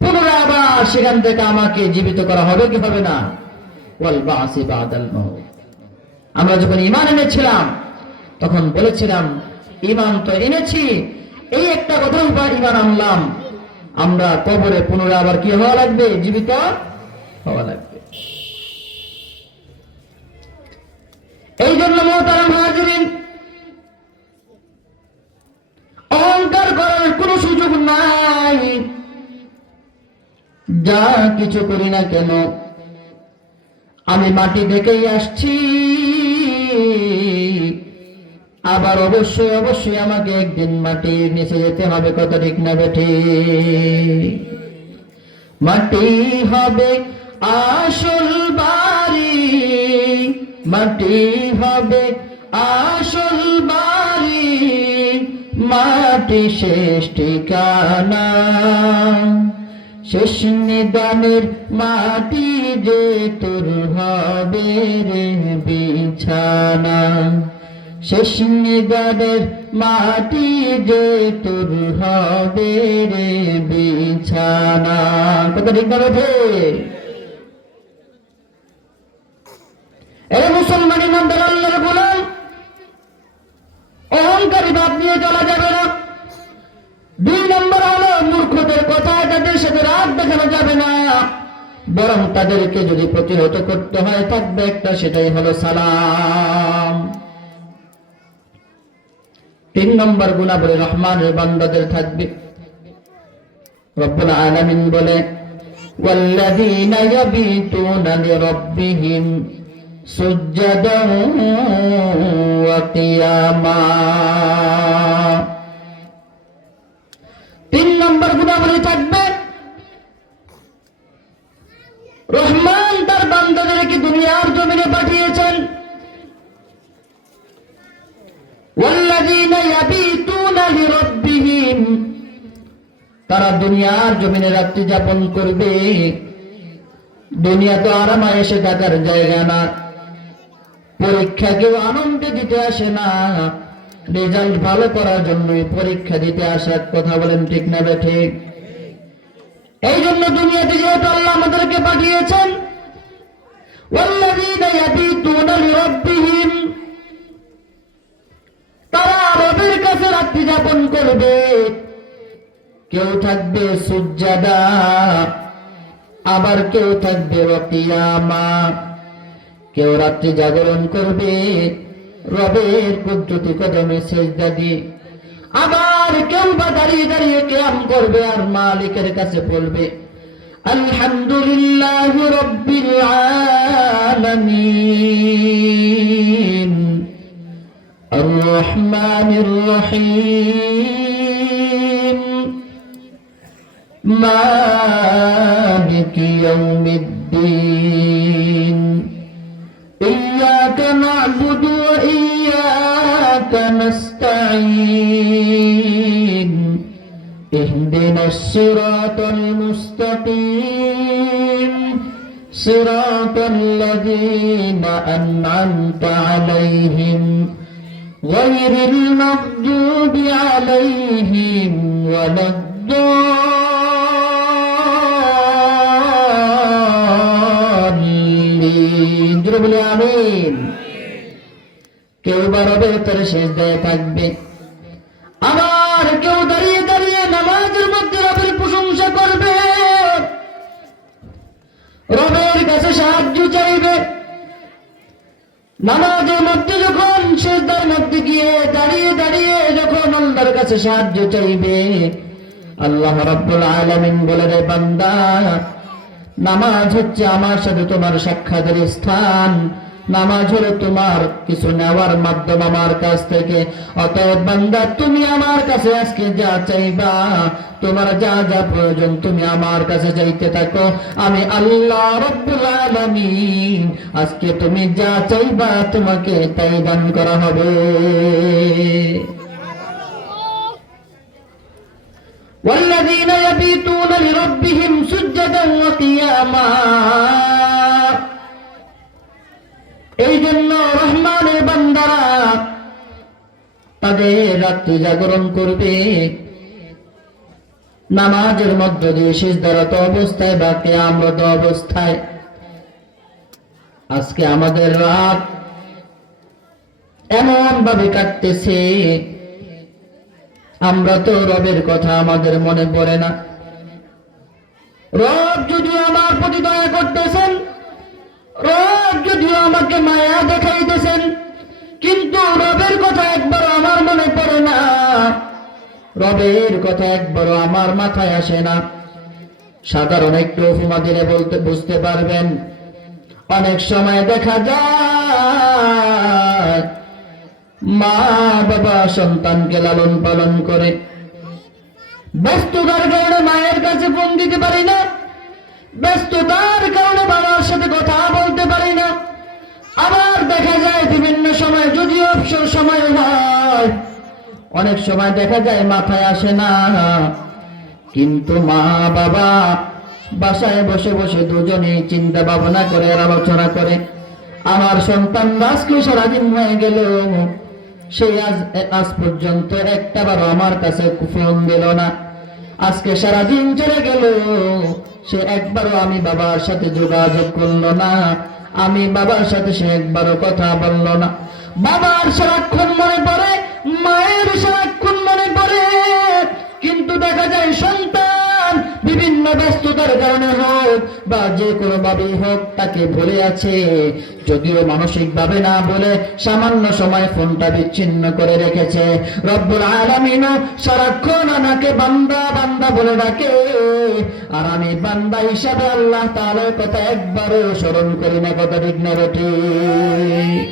পুনরায় আবার সেখান থেকে আমাকে জীবিত করা হবে কি হবে না? ওয়াল বাসি বাদাল মাউত। আমরা যখন ঈমান এনেছিলাম তখন বলেছিলাম ঈমান তো এনেছি, এই একটা কথার উপর ঈমান আনলাম, আমরা কবরে পুনরায় আবার কি হওয়া লাগবে? জীবিত হওয়া লাগবে। এই জন্য মোহতারাম হাজিরিন, অহংকার করার কোনো সুযোগ নাই। যা কিছু করি না কেন আমি মাটি দেখেই আসছি, আবার অবশ্যই অবশ্যই আমাকে একদিন মাটির নিচে যেতে হবে। কত ঠিক না বেঠিক? মাটি হবে আসল বাড়ি, মাটি হবে আসল বাড়ি, মাটি শেষ ঠিকানা, শেষ নিদানের মাটি যে তোর হবে রে বিছানা, শেষ নিদানের মাটি যে তোর হবে রে বিছানা। কত ঠিক না বেঠে? এ মুসলমান ইমানদার আল্লাহর গোলাম, অহংকারী ভাব নিয়ে চলা যাবে না। 2 নম্বর হলো মূর্খদের কথা, তাদের সাথে রাগ দেখানো যাবে না, বরং তাদেরকে যদি প্রতিহত করতে হয় থাকবে একটা, সেটাই হলো সালাম। 3 নম্বর গুণাবলী রহমানের বান্দাদের থাকবে। রব্বুল আলামিন বলে, ওয়াল্লাযীনা ইয়াবিতুনা লিরাব্বিহিম সুজদান ওয়া কিয়ামা। 3 নম্বর গুণাবলী থাকবে, রহমান তার বান্দাদেরকে দুনিয়ার জমিনে পাঠিয়েছেন। ওয়াল্লাযীনা ইয়াবিতুনা লিরাব্বিহিম, তারা দুনিয়ার জমিনে রাত্রি যাপন করবে। দুনিয়া তো আরামে এসে থাকার জায়গা না, পরীক্ষা কেউ আনন্দে দিতে আসে না, রেজাল্ট ভালো করার জন্যই পরীক্ষা দিতে আসে। কথা বলেন ঠিক না বেঠিক? এই জন্য দুনিয়াতে যেহেতু আল্লাহ আমাদেরকে পাঠিয়েছেন, ওয়াল্লাযীনা ইয়াবিতুনা লিরাব্বিহিম, তারা রবের কাছে রাত্রি যাপন করবে। কেউ থাকবে সুজদা, আবার কেউ থাকবে ওয়া কিয়ামা, কেউ রাত্রি জাগরণ করবে রবের কুদরতি কদমে সিজদা দিয়ে, আবার কেউ বা দাঁড়িয়ে দাঁড়িয়ে কিয়াম করবে আর মালিকের কাছে বলবে আলহামদুলিল্লাহি রাব্বিল আলামিন আর রহমানির রহিম মালিকি ইয়াউমিদ্দিন ইয়্যাকা না'বুদু ওয়া ইয়্যাকা নাস্তাঈন ইহদিনাস সিরাতাল মুস্তাকিম সিরাতাল লাযীনা আন'আমতা আলাইহিম গায়রিল মাগদুবি আলাইহিম ওয়ালাদ-দাল্লিন। জোরে বলি আমিন। কেউ বা রবের তরে সিজদায় থাকবে, আবার কেউ দাঁড়িয়ে দাঁড়িয়ে নামাজের মধ্যে রবের প্রশংসা করবে, রবের কাছে সাহায্য চাইবে। নামাজের মধ্যে যখন সিজদার মধ্যে গিয়ে দাঁড়িয়ে দাঁড়িয়ে যখন আল্লাহর কাছে সাহায্য চাইবে, আল্লাহ রাব্বুল আলামিন বলে, রে বান্দা, নামাজ হচ্ছে আমার সাথে তোমার সাক্ষাতের স্থান, নামাজ হলো তোমার কিছু নেওয়ার মাধ্যম আমার কাছ থেকে। অতএব বান্দা, তুমি আমার কাছে আজকে যা চাইবা, তোমার যা যা প্রয়োজন তুমি আমার কাছে চাইতে থাকো। আমি আল্লাহ রাব্বুল আলামিন আজকে তুমি যা চাইবা তোমাকে তাই দান করা হবে। والذين يبيتون لربهم سجدا وقياما। এই জন্য রহমানের বান্দারা তাদের রাত্রি জাগরণ করবে, নামাজের মধ্য দিয়ে সিজদারত অবস্থায় বা কিয়ামরত অবস্থায়। আজকে আমাদের রাত এমন ভাবে কাটতেছে, আমরা তো রবের কথা আমাদের মনে পড়ে না। রব যদি আমার প্রতি দয়া করতেছে, আমাকে মায়া দেখাইতেছেন, কিন্তু রবের কথা একবারও আমার মনে পড়ে না, রবের কথা একবারও আমার মাথায় আসে না। সাধারণ একটু উপমা দিলে বুঝতে পারবেন। অনেক সময় দেখা যায় মা বাবা সন্তানকে লালন পালন করে, ব্যস্ততার কারণে মায়ের কাছে ফোন দিতে পারি না, ব্যস্ততার কারণে বাবার সাথে কথা বলতে পারি না। আবার দেখা যায় বিভিন্ন সময়, যদি অবসর সময় হয়, অনেক সময় দেখা যায় মাথায় আসে না, কিন্তু মা বাবা বাসায় বসে বসে দুজনেই চিন্তা ভাবনা করে আর আলোচনা করে, আমার সন্তান আজকে সারাদিন হয়ে গেল, সে আজ পর্যন্ত একটাবারও আমার কাছে ফোন দিল না, আজকে সারাদিন চলে গেল, সে একবারও আমি বাবার সাথে যোগাযোগ করলো না, আমি বাবার সাথে সে একবারও কথা বলল না। বাবার সারাক্ষণ মনে পড়ে, মায়ের সারাক্ষণ মনে পড়ে, কিন্তু দেখা যায় সন্তান বিভিন্ন ব্যস্ততার কারণে হোক বা যে কোনো ভাবেই হোক তাকে ভুলে আছে, যদিও মানসিক ভাবে না বলে সামান্য সময় ফোনটা বিচ্ছিন্ন করে রেখেছে। রব্বুল আলামিনও সারাক্ষণ আমাকে বান্দা বান্দা বলে ডাকে, আর আমি বান্দা হিসাবে আল্লাহ তাআলার কথা একবারও স্মরণ করি না। কথা ঠিক না ঠিক?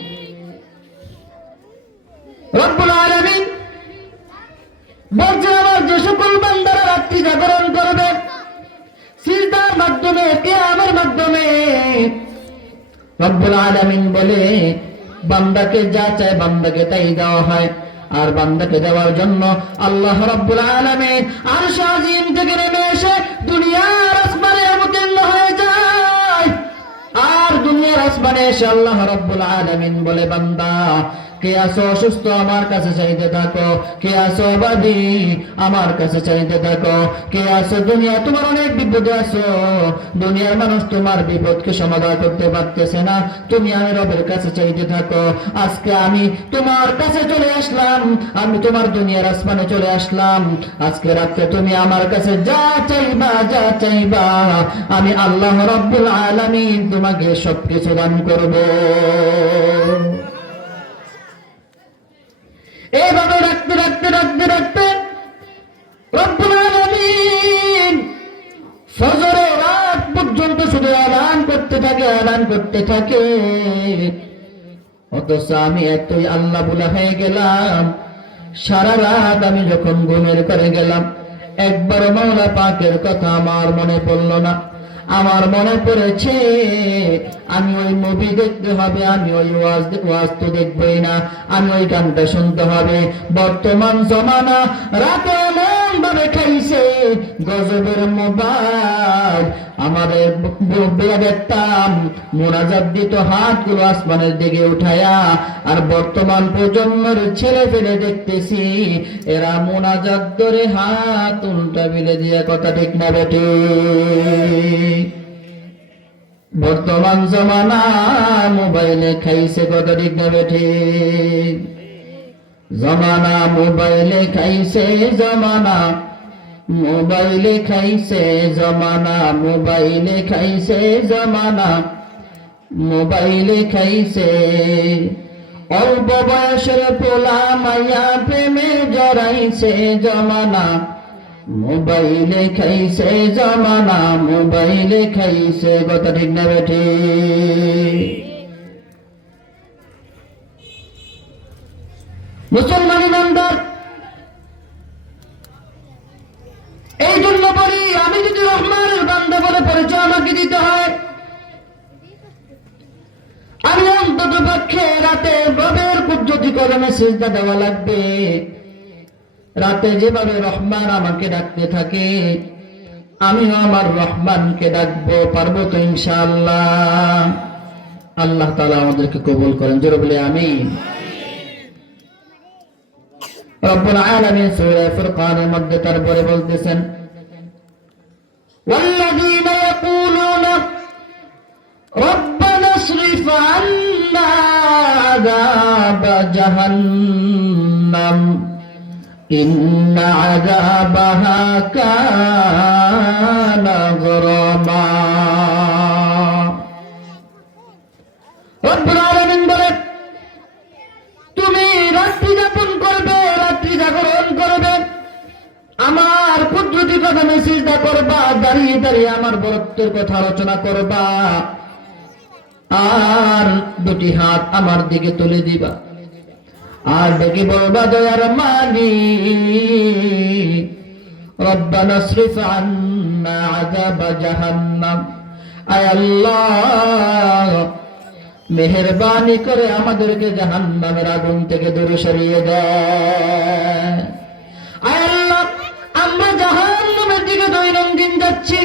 রব্বুল আলামিন বলছে, আমার যে সকল বান্দারা রাত্রি জাগরণ করবে সিজদার মাধ্যমে, কিয়ামের মাধ্যমে, রব্বুল আলামিন বলে বান্দাকে যা চায় বান্দাকে তাই দেওয়া হয়। আর বান্দাকে দেওয়ার জন্য আল্লাহ রাব্বুল আলামিন আরশ আজিম থেকে নেমে এসে দুনিয়ার আসমানে অবতীর্ণ হয়ে যায়। আর দুনিয়ার আসমানে এসে আল্লাহ রাব্বুল আলামিন বলে, বান্দা কে আছো অসুস্থ আমার কাছে চাইতে থাকো, কে আছো অভাবী আমার কাছে চাইতে থাকো, কে আছো দুনিয়া তোমার অনেক বিপদে আছো, দুনিয়ার মানুষ তোমার বিপদকে সমাধান করতে পারতেছে না, তুমি আমি রবের কাছে চাইতে থাকো। আজকে আমি তোমার কাছে চলে আসলাম, আমি তোমার দুনিয়ার আসমানে চলে আসলাম, আজকে রাতে তুমি আমার কাছে যা চাইবা যা চাইবা আমি আল্লাহ রাব্বুল আলামিন তোমাকে সবকিছু দান করব। এইভাবে রাখতে রাখতে রাখতে রাখতে রব্বুল আলামিন ফজরের রাত পর্যন্ত শুধু আযান করতে থাকে, আযান করতে থাকে। অথচ আমি এতই আল্লাহ ভুলা হয়ে গেলাম, সারা রাত আমি যখন ঘুমের করে গেলাম একবার মাওলা পাকের কথা আমার মনে পড়লো না। আমার মনে পড়েছে আমি ওই মুভি দেখতে হবে, আমি ওই ওয়াজ তো দেখবই না, আমি ওই গানটা শুনতে হবে। বর্তমান জমানা রাতে এমন ভাবে খাইছে গজবের মোবাইল, আমাদের দেখতাম মোনাজাত দিত হাতগুলো আসমানের দিকে উঠায়া, আর বর্তমান প্রজন্মের ছেলে ফেলে দেখতেছি এরা মোনাজাত ধরে হাত উল্টা বিলে দিয়ে। কথা ঠিক না বেটে? বর্তমান জমানা মোবাইলে খাইছে। কথা ঠিক না বেটে? জমানা মোবাইলে খাইছে, জমানা মোবাইলে খাইছে, জমানা মোবাইলে খাইছে, জমানা মোবাইলে খাইছে। অল্প বয়সের পোলা মাইয়া প্রেমে জড়াইছে, জমানা মোবাইলে খাইছে, জমানা মোবাইলে খাইছে। কথা ঠিক না বেঠি? মুসলমান ইমানদার, এই জন্য বলি আমি যদি রহমানের বান্দা বলে পরিচয় আমাকে দিতে হয়, আমি অন্তত পক্ষে রাতে রবের কুদরতি কদমে সিজদা দেওয়া লাগবে। রাতে যেভাবে রহমান আমাকে ডাকতে থাকে আমিও আমার রহমানকে ডাকবো। পারবো তো ইনশাআল্লাহ? আল্লাহ তাআলা আমাদেরকে কবুল করেন, জোরে বলে আমিন। রব্বুল আলামিন সূরা ফুরকানের মধ্যে তারপরে বলতেছেন, والذين يقولون ربنا اصرف عنا عذاب جهنم إن عذابها كان غراما। رب দাঁড়িয়ে দাঁড়িয়ে আমার বরত্বের কথা আলোচনা করবা, আর দুটি হাত আমার দিকে তুলে দিবা, আর ডেকে বলবা, দয়ার মালিক রব্বানা সরিফ আন্না আযাব জাহান্নাম, আয় আল্লাহ মেহেরবানি করে আমাদেরকে জাহান্নামের আগুন থেকে দূরে সরিয়ে দেয়। আয় আল্লাহ, আমরা জাহান্নামের দিকে দৈনন্দিন যাচ্ছি,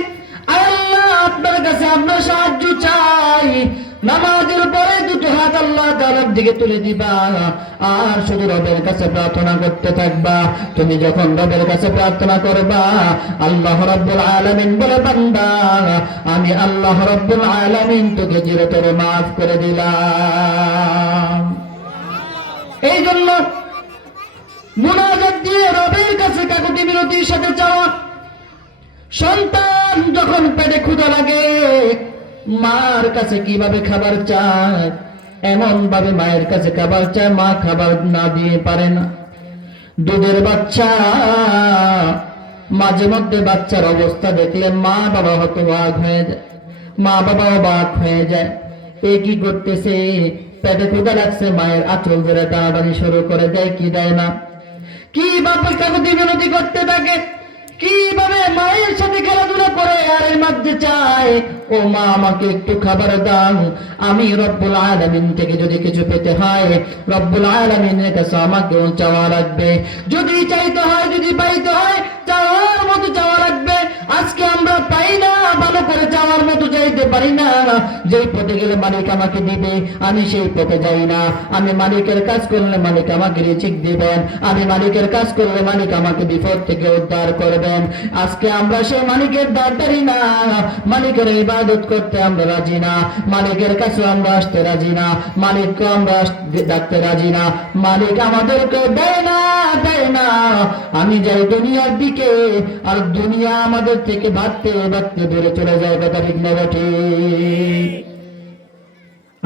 আয় আল্লাহ আপনার কাছে আমরা সাহায্য চাই। নামাজের পরে দুটো হাত আল্লাহ তাআলার দিকে তুলে দিবা, আর শুধু রবের কাছে প্রার্থনা করতে থাকবা। তুমি যখন রবের কাছে প্রার্থনা করবা, আল্লাহ রাব্বুল আলামিন বলে, বান্দা আমি আল্লাহ রাব্বুল আলামিন তোকে চিরতর মাফ করে দিলাম। এই জন্য মুনাজাত দিয়ে রবের কাছে কাকুতি মিনতির সাথে চাওয়া। সন্তান যখন পেটে ক্ষুধা লাগে, মার কাছে কিভাবে খাবার চায়, এমন ভাবে মায়ের কাছে খাবার চায়, মা খাবার না দিয়ে পারে না। দুধের বাচ্চা, মাঝে মধ্যে বাচ্চার অবস্থা দেখলে মা বাবা হতবাক হয়ে যায়, মা বাবা অবাক হয়ে যায়। এ কি করতেছে, পেটে ক্ষুধা লাগছে, মায়ের আঁচল ধরে টানাটানি শুরু করে দেয়, কি দেয় না, কিভাবে কাকুতি মিনতি করতে থাকে, কিভাবে মায়ের সাথে খেলাধুলা করে, আর এর মধ্যে চায়, ও মা আমাকে একটু খাবার দাও। আমি রব্বুল আলামিন থেকে যদি কিছু পেতে হয়, রব্বুল আলামিনের কাছে আমাকেও চাওয়া লাগবে। যদি চাইতে হয়, যদি পাইতে হয়, চাওয়ার মতো চাওয়া লাগবে। আজকে আমরা পাই না, ভালো করে চাওয়ার মতো চাইতে পারি না। যেই পথে গেলে মালিক আমাকে দিবে, আমি সেই পথে যাই না। আমি মালিকের কাজ করলে মালিক আমাকে রিজিক দিবেন, আমি মালিকের কাজ করলে মালিক আমাকে বিপদ থেকে উদ্ধার করবেন। আজকে আমরা সেই মালিকের দ্বারদারি না, মালিকের ইবাদত করতে আমরা রাজি না, মালিকের কাছে আমরা আসতে রাজি না, মালিককে আমরা ডাকতে রাজি না। মালিক আমাদেরকে দেয় না, দেয় না। আমি যাই দুনিয়ার দিকে, আর দুনিয়া আমাদের থেকে ভাবতে ভাবতে দূরে চলে যায়। কথা ঠিক না ঠিক?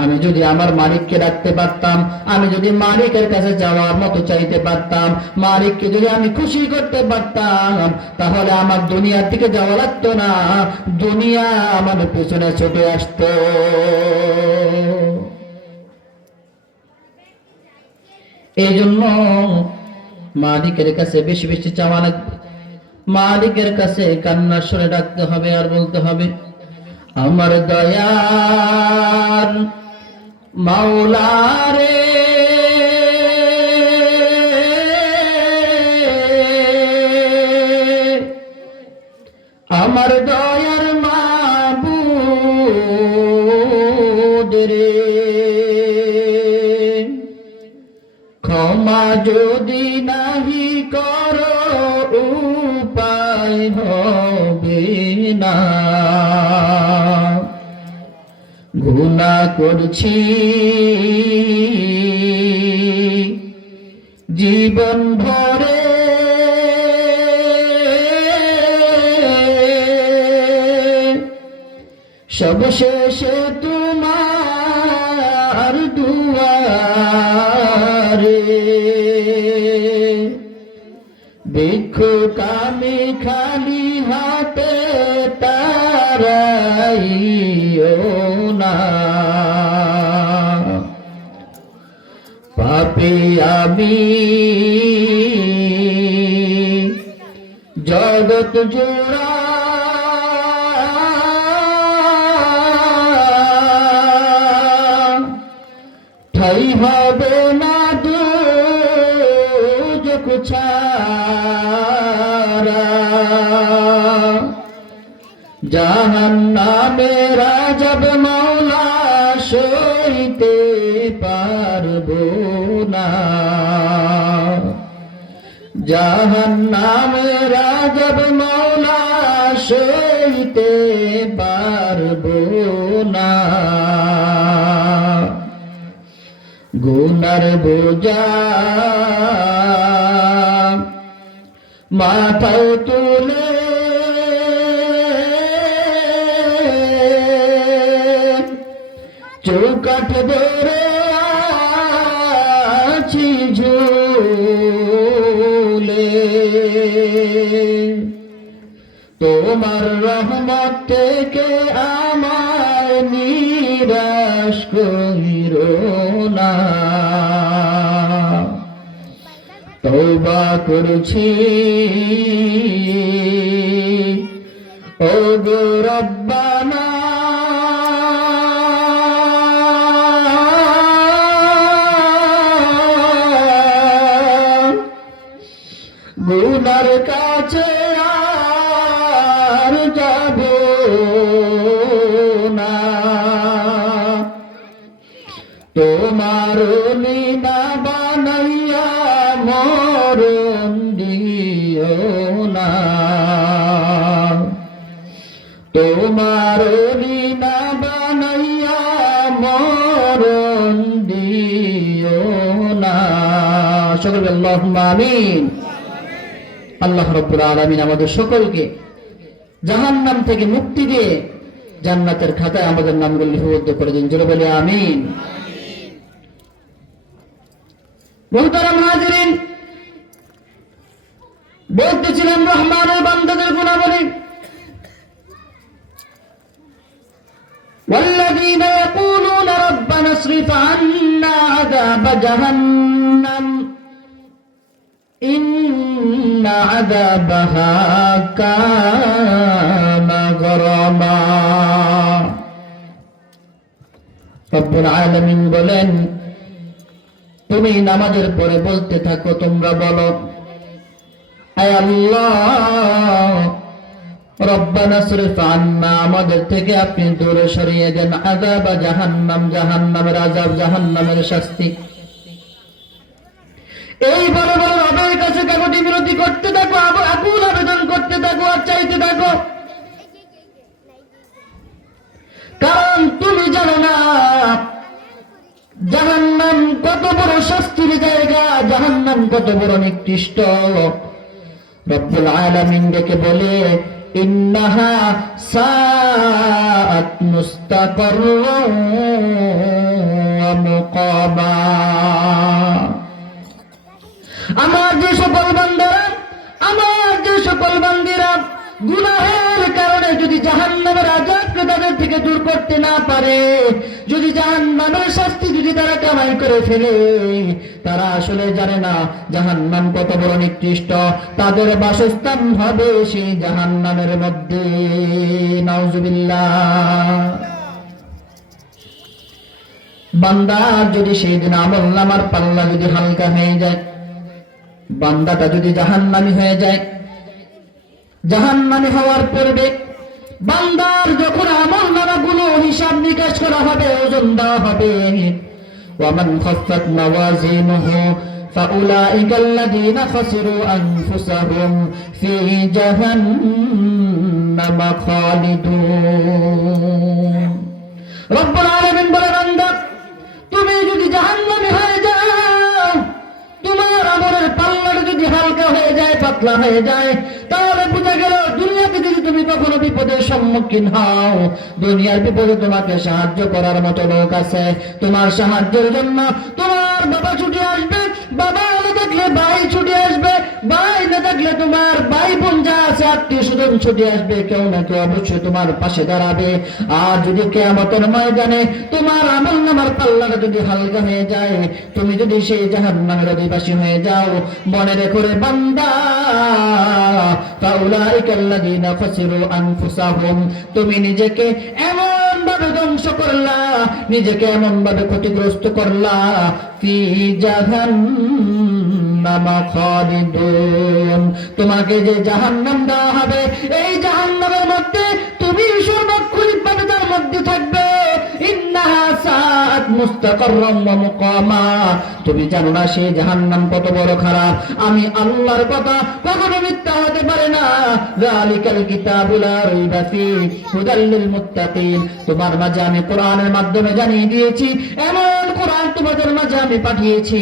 আমি যদি আমার মালিককে ডাকতে পারতাম, আমি যদি মালিকের কাছে যাওয়ার মতো চাইতে পারতাম, মালিককে যদি আমি খুশি করতে পারতাম, তাহলে আমার দুনিয়ার দিকে যাওয়া লাগতো না, দুনিয়া আমার পেছনে ছুটে আসতো। এই জন্য মালিকের কাছে বেশি বেশি চাওয়া লাগবে, মালিকের কাছে কান্নার স্বরে ডাকতে হবে, আর বলতে হবে, আমার দয়ার মাওলা রে, আমার দয়ার মাবুদ রে, ক্ষমা যদি নাহি করো উপায় হবে না, গুনাহ করছি জীবন ভরে, সবশেষে তোমার দুয়ারে, ভিক্ষুক আমি খালি হাতে তারাইও না, পাপী আমি জগৎ জোড়া, ঠাই হবে না দোজখ ছাড়া, জাহান্নামের আযাব মাওলা সইতে পারবো না, জাহান্নামের আযাব মাওলা সইতে পারবো না, গুনার বোঝা মাথায় তুলে চৌকাঠ ধরে আছি ঝুলে, তো তোমার রহমত থেকে আমায় নিরাশ কইরো না। তওবা করছি ওগো রব্বানা, গুনার কাছে আর যাব না। তোমার লীলা বানাইয়া মরণ দিও না। তোমার লীলা বানাইয়া মরণ দিও না। সকলকে আল্লাহুম্মা আমিন। আল্লাহ রাব্বুল আলামিন আমাদের সকলকে জাহান্নাম থেকে মুক্তি দিয়ে জান্নাতের খাতায় আমাদের নামগুলো লিপিবদ্ধ করে দিন। জোরে বলি আমিন। মুহতারাম হাজিরিন, বলতেছিলাম রহমানের বান্দাদের গুণাবলী। والذين يقولون ربنا اصرف عنا عذاب جهنم إن عذابها كان غراما। রব্বুল আলামিন বলেন, তুমি নামাজের পরে বলতে থাকো, তোমরা বলো, আয় আল্লাহ, রব্বানা সরিফ আন্না, আমাদের থেকে আপনি দূরে সরিয়ে দেন, আযাব জাহান্নাম, জাহান্নামের আযাব, জাহান্নামের শাস্তি। এই বড় বড় রবের কাছে কাকতি বিরতি করতে থাকো, আকুল আবেদন করতে থাকো, আর চাইতে থাকো, কারণ তুমি জানো না জাহান্নাম কত বড় শাস্তির জায়গা, জাহান্নাম কত বড় নিকৃষ্ট। রব্বুল আলামিন ডেকে বলে, ইন্নাহা সাআত মুস্তাকাররান ওয়া মুকামা। আমার যে সকল বান্দারা, আমার যে সকল বান্দিরা গুনাহের কারণে যদি জাহান্নামের আযাবকে তাদের থেকে দূর করতে না পারে, যদি জাহান্নামের শাস্তি যদি তারা কামাই করে ফেলে, তারা আসলে জানে না জাহান্নাম কত বড় নিকৃষ্ট। তাদের বাসস্থান হবে সেই জাহান্নামের মধ্যে। নাউজুবিল্লাহ। বান্দার যদি সেই দিন আমলনামার পাল্লা যদি হালকা হয়ে যায়, বান্দাটা যদি জাহান্নামী হয়ে যায়, জাহান্নামী হওয়ার পূর্বে বান্দার যখন আমলনামাগুলো হিসাব নিকাশ করা হবে, ওজন দেওয়া হবে, ওয়ামান খাফফাত মাওয়াজিনুহু ফাউলাইকা আল্লাযীনা খাসিরু আনফুসাহুম ফী জাহান্নাম খালিদুন। রব্বুল আলামিন বলে, বান্দা তুমি যদি জাহান্নামী হয়ে যাও, তোমার আমলের পাল্লাটা যদি হালকা হয়ে যায়, পাতলা হয়ে যায়, তাহলে বুঝা গেল দুনিয়াতে যদি তুমি কখনো বিপদের সম্মুখীন হও, দুনিয়ার বিপদে তোমাকে সাহায্য করার মতো লোক আছে। তোমার সাহায্যের জন্য তোমার বাবা ছুটে আসবে, বাবা না থাকলে ভাই ছুটে আসবে, ভাই না থাকলে তোমার ভাই বোন যা আছে আত্মীয় স্বজন ছুটে আসবে, কেউ না কেউ অবশ্যই তোমার পাশে দাঁড়াবে। আর যদি কিয়ামতের ময়দানে তোমার আমলনামার পাল্লাটা যদি হালকা হয়ে যায়, তুমি যদি সেই জাহান্নামের অধিবাসী হয়ে যাও, মনে রেখো রে বান্দা, ফাউলাইকা আল্লাযীনা খাসিরু আনফুসাহুম, তুমি নিজেকে এমন ভাবে ধ্বংস করলা, নিজেকে এমন ভাবে ক্ষতিগ্রস্ত করলা, ফি জাহান্নাম খালিদুন, তোমাকে যে জাহান্নাম দেওয়া হবে, এই জাহান্নামের মধ্যে তুমি সর্বক্ষণিকভাবে তার মধ্যে থাকবে। ইন্নাহা সাআত মুস্তাকাররান ওয়া মুকামা, তুমি জানো না সেই জাহান্নাম কত বড় খারাপ। আমি আল্লাহর কথা কখনো মিথ্যা হতে পারে না। যালিকাল কিতাবু লা রাইবা ফীহি হুদাল লিল মুত্তাকিন, তোমার মাঝে আমি কোরআনের মাধ্যমে জানিয়ে দিয়েছি, এমন কোরআন তোমাদের মাঝে আমি পাঠিয়েছি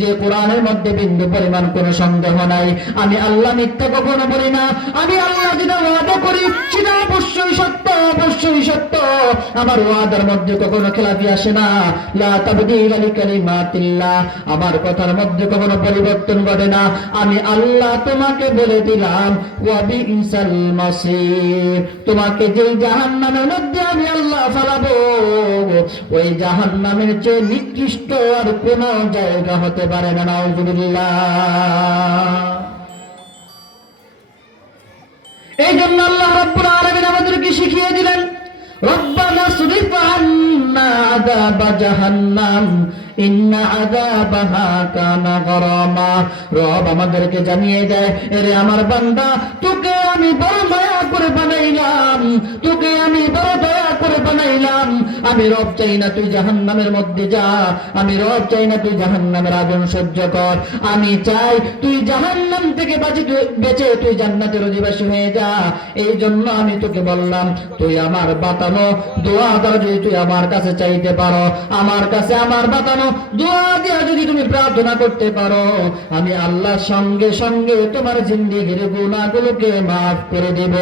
যে কোরআনের মধ্যে বিন্দু পরিমাণ কোনো সন্দেহ নাই। আমি আল্লাহ মিথ্যা কখনো বলি না। আমি আল্লাহ যেটা ওয়াদা করি সেটা অবশ্যই সত্য, অবশ্যই সত্য। আমার ওয়াদার মধ্যে কখনো খেলাপি আসে না। লা তাবদীলা লিকালিমাতিল্লাহ, আমার কথার মধ্যে কখনো পরিবর্তন ঘটে না। আমি আল্লাহ তোমার তোমাকে বলে দিলাম ওয়া বিইসাল মাসির, তোমাকে যেই জাহান্নামের মধ্যে আমি আল্লাহ ফেলাবো ওই জাহান্নামের চেয়ে নিকৃষ্ট আর কোন জায়গা হতে পারে না। নাউযুবিল্লাহ। এই জন্য আল্লাহ রাব্বুল আলামিন আমাদেরকে শিখিয়ে দিলেন রব্বানা সরিফ আন্না আযাবা জাহান্নাম ইন্না আযাবাহা কানা গরামা। রব আমাদেরকে জানিয়ে দেয়, এরে আমার বান্দা, তোকে আমি বড় মায়া করে বানাইলাম, তোকে আমি বড় দয়া করে বানাইলাম। আমি রব চাই না তুই জাহান্নামের মধ্যে যা, আমি রব চাই না তুই জাহান্নামের আগুন সহ্য কর, আমি চাই তুই জাহান্নাম থেকে বেঁচে তুই জান্নাতের অধিবাসী হয়ে যা। এই জন্য আমি তোকে বললাম তুই আমার বাতানো দোয়া দ্বারা যদি তুই আমার কাছে চাইতে পারো, আমার কাছে আমার বাতানো দোয়া দিয়া যদি তুমি প্রার্থনা করতে পারো, আমি আল্লাহর সঙ্গে সঙ্গে তোমার জিন্দেগীর গুনাহগুলোকে মাফ করে দেব।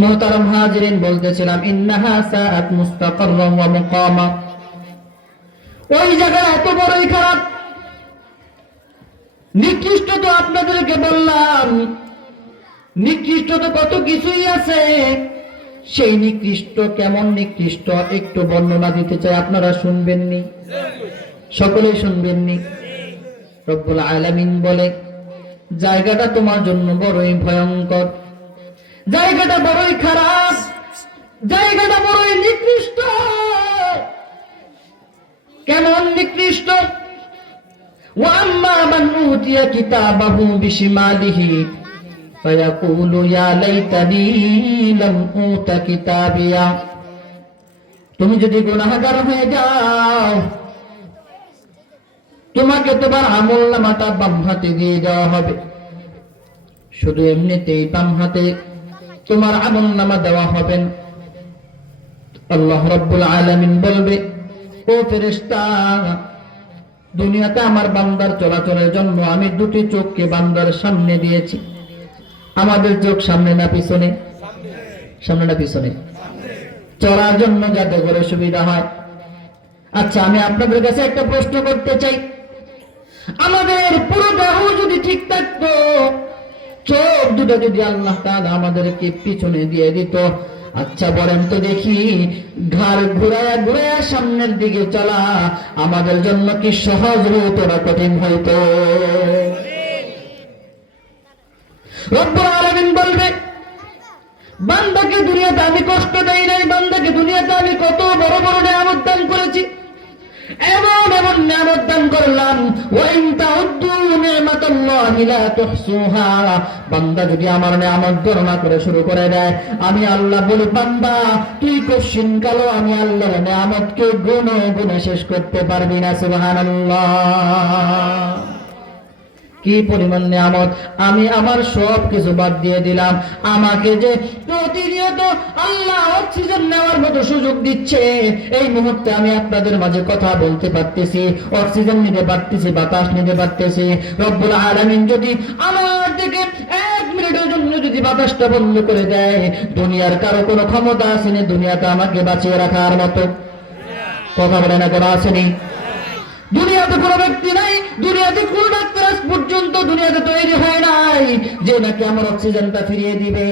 মুহতারাম হাজিরিন, বলতেছিলাম ইন্নাহা সাআত মুস্তাকাররাম ওয়া মুকামা। ওই জায়গা এত বড়ই খারাপ, নিকৃষ্ট তো আপনাদেরকে বললাম, নিকৃষ্ট তো কত কিছুই আছে। সেই নিকৃষ্ট কেমন নিকৃষ্ট একটু বর্ণনা দিতে চাই, আপনারা শুনবেননি? সকলেই শুনবেননি? রব্বুল আলামিন বলে জায়গাটা তোমার জন্য বড়ই ভয়ঙ্কর, জায়গাটা বড়ই খারাপ, জায়গাটা বড়ই নিকৃষ্ট। কেমন নিকৃষ্ট? ওয়া আম্মা মান উতিয়া কিতাবাহু বিশিমালিহি ফায়াকুলু ইয়া লাইতানি লাম উতা কিতাবিয়া। তুমি যদি গুনাহগার হয়ে যাও, তোমাকে তোমার আমলনামাটা বাম হাতে দিয়ে দেওয়া হবে। শুধু এমনিতেই বাম হাতে তোমার আমলনামা দেওয়া হবে না। আল্লাহ রাব্বুল আলামিন বলবে, ও ফেরেশতা, দুনিয়াতে আমার বান্দার চলাচলের জন্য আমি দুটি চোখকে বান্দার সামনে দিয়েছি। আমাদের চোখ সামনে না পিছনে? সামনে না পিছনে? চলার জন্য যাতে করে সুবিধা হয়। আচ্ছা, আমি আপনাদের কাছে একটা প্রশ্ন করতে চাই, আমাদের পুরো দেহ যদি ঠিক থাকতো, চোখ দুটো যদি আল্লাহ তাআলা আমাদেরকে পিছনে দিয়ে দিত, আচ্ছা বলেন তো দেখি, ঘাড় ঘুরায়া ঘুরায়া সামনের দিকে চলা আমাদের জন্য কি সহজ হতো না কঠিন হইতো? রব্বুল আলামিন বলবে, বান্দাকে দুনিয়াতে আমি কষ্ট দেই নাই, বান্দাকে দুনিয়াতে আমি কত বড় বড় নিয়ামত দান করেছি, এমন এমন নিয়ামত দান করলাম। ওয়া ইন তাউদ্দু নি'মাতাল্লাহি লা তুহসুহা। বান্দা যদি আমার নিয়ামত গণনা করে শুরু করে দেয়, আমি আল্লাহ বলি, বান্দা তুই কোশ্চিন কালো আমি আল্লাহর নিয়ামতকে গুণে গুণে শেষ করতে পারবি না। সুবহানাল্লাহ, কি পরিমাণ নিয়ামত! আমি আমার সব কিছু বাদ দিয়ে দিলাম, আমাকে যে প্রতিনিয়ত আল্লাহ অক্সিজেন নেওয়ার মতো সুযোগ দিচ্ছে, এই মুহূর্তে আমি আপনাদের মাঝে কথা বলতে পারতেছি, অক্সিজেন নিতে পারতেছি, বাতাস নিতে পারতেছি। রব্বুল আলামিন যদি আমার থেকে 1 মিনিটের জন্য যদি বাতাসটা বন্ধ করে দেয়, দুনিয়ার কারো কোনো ক্ষমতা আসেনি দুনিয়াতে আমাকে বাঁচিয়ে রাখার মতো। কথা বলে না, কোনো আসেনি? দুনিয়াতে কোনো ব্যক্তি নাই, দুনিয়াতে কোন ডাক্তার আজ পর্যন্ত দুনিয়াতে তৈরি হয় নাই যে নাকি আমার অক্সিজেনটা ফিরিয়ে দিবে।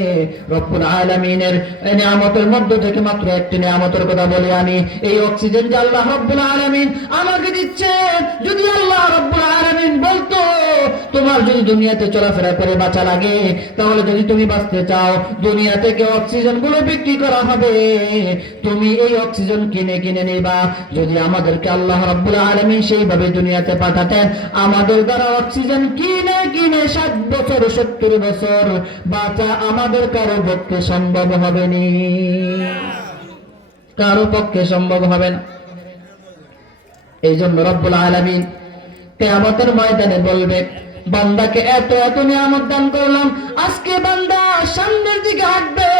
রব্বুল আলামিনের নিয়ামতের মধ্য থেকে মাত্র একটি নিয়ামতের কথা বলি আমি, এই অক্সিজেন যে আল্লাহ রব্বুল আলামিন আমাকে দিচ্ছে, যদি আল্লাহ রব্বুল আলামিন বলতো তোমার যদি দুনিয়াতে চলাফেরা করে বাঁচা লাগে, তাহলে যদি তুমি বাঁচতে চাও দুনিয়া থেকে অক্সিজেন গুলো বিক্রি করা হবে, তুমি এই অক্সিজেন কিনে কিনে নেবা। যদি আমাদেরকে আল্লাহ রব্বুল আলামিন সেইভাবে দুনিয়াতে পাঠাতেন, আমাদের দ্বারা অক্সিজেন কিনে কিনে 60 বছর 70 বছর বাঁচা আমাদের কারো পক্ষে সম্ভব হবে না, কারো পক্ষে সম্ভব হবে না। এই জন্য রব্বুল আলামিন কিয়ামতের ময়দানে বলবে, বান্দাকে এত এত নিয়ামত দান করলাম, আজকে বান্দা সামনের দিকে হাঁটবে,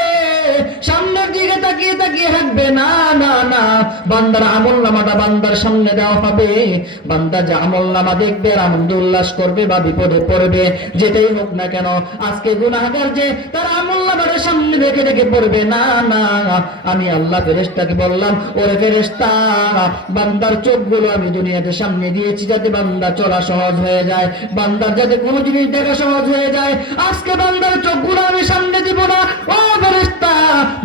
সামনের দিকে তাকিয়ে তাকিয়ে হাঁটবে না, না না, বান্দার আমলনামাটা বান্দার সামনে দেওয়া হবে। বান্দা যে আমলনামা দেখবে আর আনন্দ উল্লাস করবে বা বিপদে পড়বে, যেটাই হোক না কেন, আজকে গুনাহগার যে তার আমলনামাটা সামনে রেখে রেখে পড়বে না, না, আমি আল্লাহ ফেরেশতাকে বললাম, ওরে ফেরেশতা, বান্দার চোখগুলো আমি দুনিয়াতে সামনে দিয়েছি যাতে বান্দা চলা সহজ হয়ে যায়, বান্দার যাতে কোনো জিনিস দেখা সহজ হয়ে যায়। আজকে বান্দার চোখগুলো আমি সামনে দিব না। ও ফেরেশতা,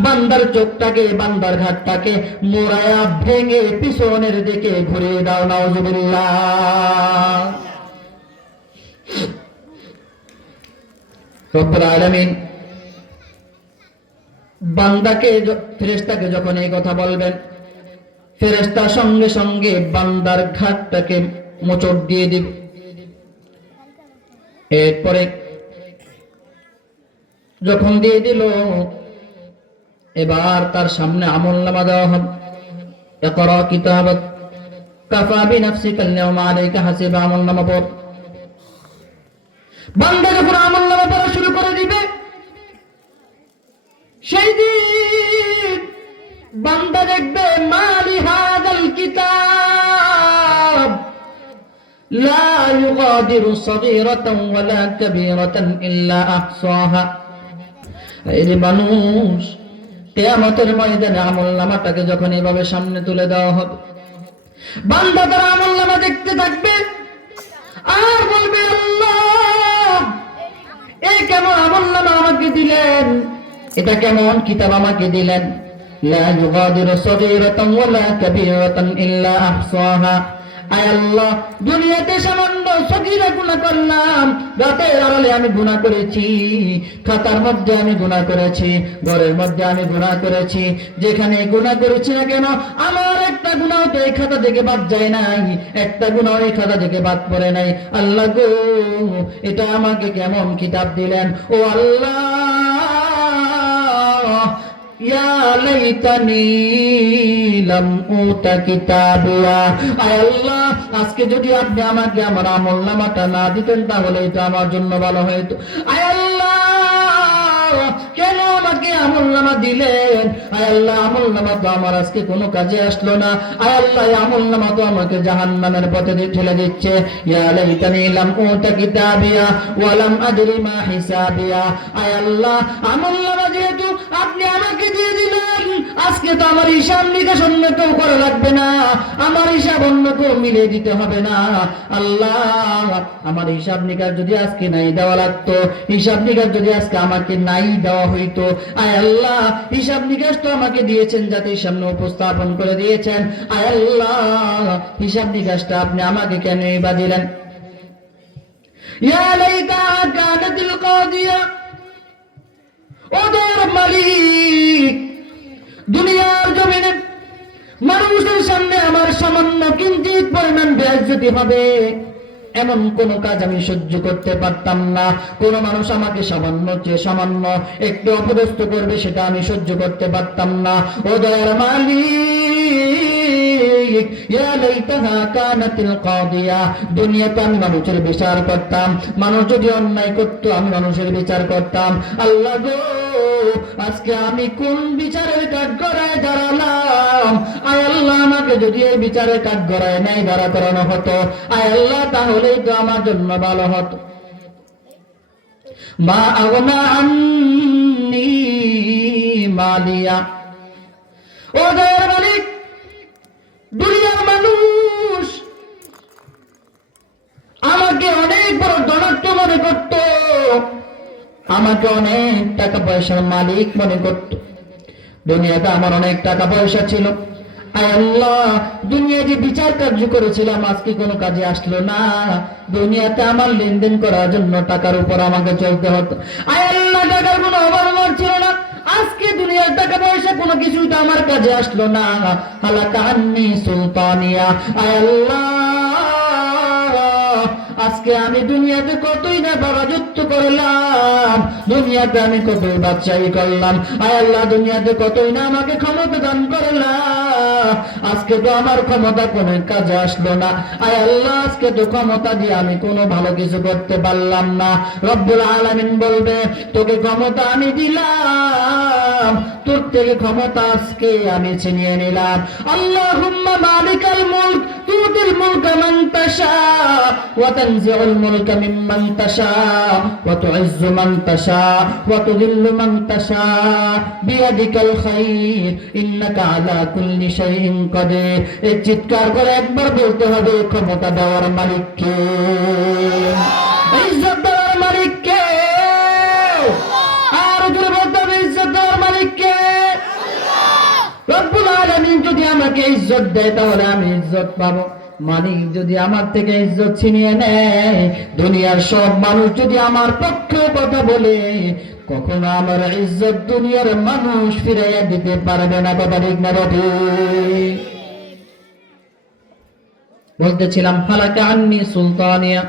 বান্দার চোখটাকে, বান্দার ঘাটটাকে মোড়ায়া ভেঙে পিছনের দিকে ঘুরিয়ে দাও। নাউজুবিল্লাহ। রব্বুল আলামিন বান্দাকে, ফেরেশতাকে যখন এই কথা বলবেন, ফেরেশতা সঙ্গে সঙ্গে বান্দার ঘাটটাকে মোচড় দিয়ে দিবে। এরপরে যখন দিয়ে দিল, এবার তার সামনে আমলনামা দেওয়া হবে। ইকরা কিতাবাক কাফা বিনাফসিকা আল-ইয়াওমা আলাইকা হাসিবা। আমলনামা পড়। বান্দা যখন আমলনামা পড়া শুরু করে দিবে, সেই দিন বান্দা দেখবে, মালি হাযাল কিতাব লা ইউগাদিরু সগীরাতান ওয়ালা কাবীরাতান ইল্লা আহসাহা। এই মানুষ কিয়ামতের ময়দানে আমলনামাটাকে যখন এভাবে সামনে তুলে দেওয়া হবে, বান্দা তার আমলনামা দেখতে থাকবে আর বলবে, আল্লাহ, এই কেমন আমলনামা আমাকে দিলেন, এটা কেমন কিতাব আমাকে দিলেন। লা ইউগাদিরু সগীরাতান ওয়ালা কাবীরাতান ইল্লা আহসাহা। আয় আল্লাহ, দুনিয়াতে সামান্য সগীরা গুনাহ করলাম, রাতের আড়ালে আমি গুনাহ করেছি, খাতার মধ্যে আমি গুনাহ করেছি, ঘরের মধ্যে আমি গুনাহ করেছি, যেখানে গুনাহ করেছি না কেন, আমার একটা গুনাহ তো এই খাতা থেকে বাদ যায় নাই, একটা গুনাহ এই খাতা থেকে বাদ পড়ে নাই। আল্লাহ গো, এটা আমাকে কেমন কিতাব দিলেন। ও আল্লাহ, ইয়া লাইতানি লাম উতা কিতাবিয়া। আয় আল্লাহ, আজকে যদি আপনি আমাকে আমার আমলনামাটা না দিতেন তাহলে এটা আমার জন্য ভালো হতো। আয় আল্লাহ, কেন আমাকে আমলনামা দিলেন? আয় আল্লাহ, আমলনামা তো আমার আজকে কোনো কাজে আসলো না। আয় আল্লাহ, আমলনামা তো আমাকে জাহান্নামের পথে ঠেলে দিচ্ছে। ইয়া লাইতানি লাম উতা কিতাবিয়া ওয়া লাম আদরি মা হিসাবিয়া। আয় আল্লাহ, আমলনামা যেহেতু আপনি আমাকে দিয়ে দিলেন, আজকে তো আমার হিসাব নিকাশ অন্য কেউ করা লাগবে না, আমার হিসাব অন্য কেউ মিলিয়ে দিতে হবে না। আল্লাহ, আমার হিসাব নিকাশ যদি আজকে নাই দেওয়া লাগতো, হিসাব নিকাশ যদি আজকে আমাকে নাই দেওয়া হইতো, আয় আল্লাহ, হিসাব নিকাশ তো আমাকে দিয়েছেন জাতির সামনে উপস্থাপন করে দিয়েছেন, আয় আল্লাহ, হিসাব নিকাশটা আপনি আমাকে কেন বা দিলেন? ইয়া লাইতাহা কানাতিল কাদিয়া। ওদের মালিক, দুনিয়ার জমিনে মানুষের সামনে আমার সামান্য কিঞ্চিত পরিমাণ বেইজ্জতি হবে, এমন কোন কাজ আমি সহ্য করতে পারতাম না। কোন মানুষ আমাকে সামান্য চেয়ে সামান্য একটু অপদস্থ করবে, সেটা আমি সহ্য করতে পারতাম না। ওদের মালিক, ইয়া লাইতাহা কানাতিল কাদিয়া। দুনিয়াতে আমি মানুষের বিচার করতাম, মানুষ যদি অন্যায় করতো আমি মানুষের বিচার করতাম। আল্লাহ গো, আজকে আমি কোন বিচারের কাঠগড়ায় দাঁড়ালাম? আয় আল্লাহ, আমাকে যদি এই বিচারের কাঠগড়ায় নাই দাঁড়া করানো হতো, আয় আল্লাহ, তাহলেই তো আমার জন্য ভালো হতো। মা আগনা আন্নি মালিয়া। ও দয়ার মালিক, দুনিয়ার মানুষ আমাকে অনেক বড় ধনাঢ্য মনে করত, আমাকে অনেক টাকা পয়সার মালিক মনে করত, দুনিয়াতে আমার অনেক টাকা পয়সা ছিল। আয় আল্লাহ, দুনিয়া যে বিচার কার্য করেছিলাম আজকে কোনো কাজে আসলো না। দুনিয়াতে আমার লেনদেন করার জন্য টাকার উপর আমাকে চলতে হতো। আয় আল্লাহ, টাকার কোনো অভাব আমার ছিল না, আজকে দুনিয়ার টাকা পয়সা কোনো কিছুই তো আমার কাজে আসলো না। হালাকা আন্নি সুলতানিয়া। আয় আল্লাহ, আজকে আমি দুনিয়াতে কতই না রাজত্ব করলাম, দুনিয়াতে আমি কতই বাদশাহী করলাম। আয় আল্লাহ, দুনিয়াতে কতই না আমাকে ক্ষমতা দান করলাম, আজকে তো আমার ক্ষমতা কোনো কাজে আসলো না। আয় আল্লাহ, আজকে তো ক্ষমতা দিয়ে আমি কোনো ভালো কিছু করতে পারলাম না। রব্বুল আলামিন বলবে, তোকে ক্ষমতা আমি দিলাম, দিলাম, তোর থেকে ক্ষমতা আজকে আমি ছিনিয়ে নিলাম। আল্লাহুম্মা মালিকাল মুলক তুতিল মুলকা মান তাশা ওয়া তানজিউল মুলকা মিম্মান তাশা ওয়া তুইজ্জু মান তাশা ওয়া তুযিল্লু মান তাশা বিয়াদিকাল খায়র ইন্নাকা আলা কুল্লি শাইইন কাদির। এই চিৎকার করে একবার বলতে হবে, ক্ষমতা দেওয়ার মালিক কে? ইজ্জত দেওয়ার মালিক কে? আর জোরে বলতে হবে, ইজ্জত দেওয়ার মালিক কে? রব্বুল আলামিন যদি আমাকে ইজ্জত দেয় তাহলে আমি ইজ্জত পাবো। মালিক যদি আমার থেকে ইজ্জত ছিনিয়ে নেয়, দুনিয়ার সব মানুষ যদি আমার পক্ষে কথা বলে, কখনো আমার ইজ্জত দুনিয়ার মানুষ ফিরাইয়া দিতে পারবে না। কথা ঠিক না ঠিক? বলতেছিলাম হালাকা আন্নি সুলতানিয়া।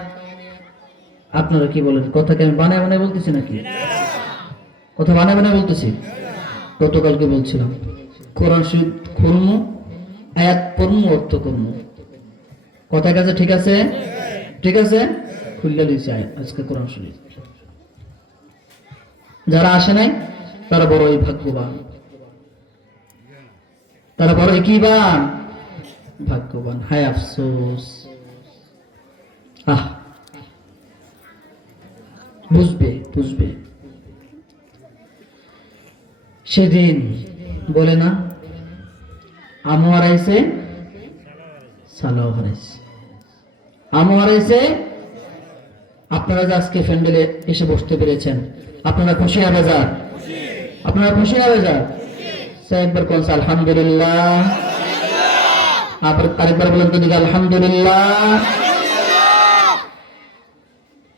আপনারা কি বলেন? কথা কি আমি বানায় বানায় বলতেছি নাকি? কথা বানায় বানায় বলতেছি? গতকালকে বলছিলাম কোরআন শরীফ খুলমু, আয়াত পড়মু, অর্থ করমু। কথা কাছে ঠিক আছে? ঠিক আছে, খুললে দিয়েছি আজকে কোরআন শরীফ। যারা আসে নাই তারা বড়ই ভাগ্যবান, তারা বড়ই কি বান? ভাগ্যবান। হায় আফসোস। বুঝবে বুঝবে। সেদিন বলে না, আমু হারাইছে সালাও হারাইছে। আমু হারাইছে। আপনারা যে আজকে প্যান্ডেলে এসে বসতে পেরেছেন, আপনারা খুশি হবে যা? আপনারা খুশি হবে যা? একবার কোন আলহামদুলিল্লাহ। আরেকবার বলেন তো দিকে আলহামদুলিল্লাহ।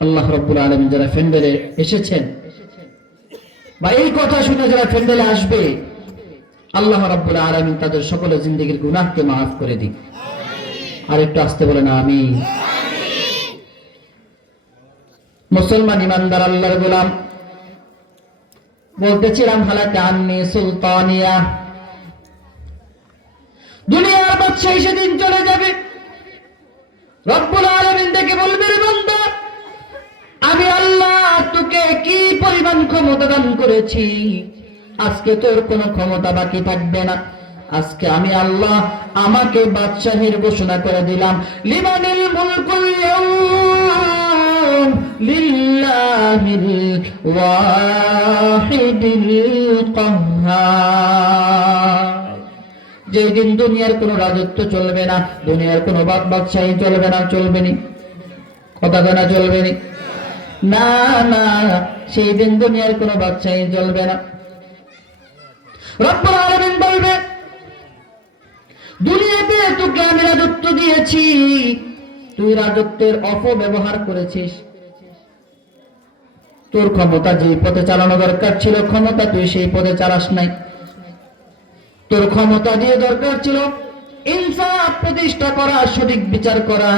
আল্লাহ রাব্বুল আলামিন যারা প্যান্ডেলে এসেছেন বা এই কথা শুনে যারা প্যান্ডেলে আসবে, আল্লাহ রাব্বুল আলামিন তাদের সকলের জিন্দেগীর গুনাহকে মাফ করে দিক। আর একটু আসতে বলেন আমিন। মুসলমান ইমানদার আল্লাহর গোলাম, বলতেছিলাম হালাকা আন্নি সুলতানিয়া। দুনিয়ার বাদশাহ সেদিন চলে যাবে, রব্বুল আলামিন দেখে বলবে, রে বান্দা, আমি আল্লাহ তোকে কি পরিমাণ ক্ষমতা দান করেছি, আজকে তোর কোনো ক্ষমতা বাকি থাকবে না। আজকে আমি আল্লাহ আমাকে বাদশাহীর ঘোষণা করে দিলাম, লিমানিল মুলকুল ইয়াউম লিল্লাহিল ওয়াহিদিল কাহ্হার। যেদিন দুনিয়ার কোনো রাজত্ব চলবে না, দুনিয়ার কোনো বাদশাহী চলবে না, চলবে নি? কথা বলা চলবে নি? না না, সেই দিন দুনিয়ার কোনো বাদশাহী চলবে না। রব্বুল আলামিন বলবে, দুনিয়াতে তোকে আমি রাজত্ব দিয়েছি, তুই রাজত্বের অপব্যবহার করেছিস। তোর ক্ষমতা যে পথে চালানো দরকার ছিল, ক্ষমতা তুই সেই পথে চালাস নাই। তোর ক্ষমতা দিয়ে দরকার ছিল ইনসাফ প্রতিষ্ঠা করা, সঠিক বিচার করা,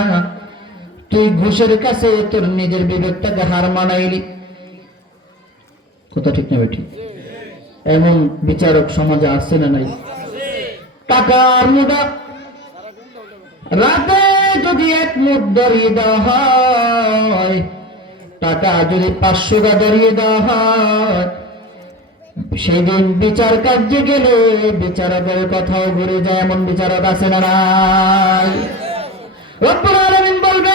তুই ঘুষের কাছে তোর নিজের বিবেকটাকে হার মানাইলি। কথা ঠিক না বেঠি? এমন বিচারক সমাজে আছে না নাই? টাকার মুঠা রাতে যদি এক মুঠ ধরিয়ে দেওয়া হয়, টাকা যদি 500 টাকা ধরিয়ে দেওয়া হয়, সেই দিন বিচার কার্যে গেলে বিচারকের কথাও ঘুরে যায়। এমন বিচারক আছে না নাই? রব্বুল আলামিন বলবে,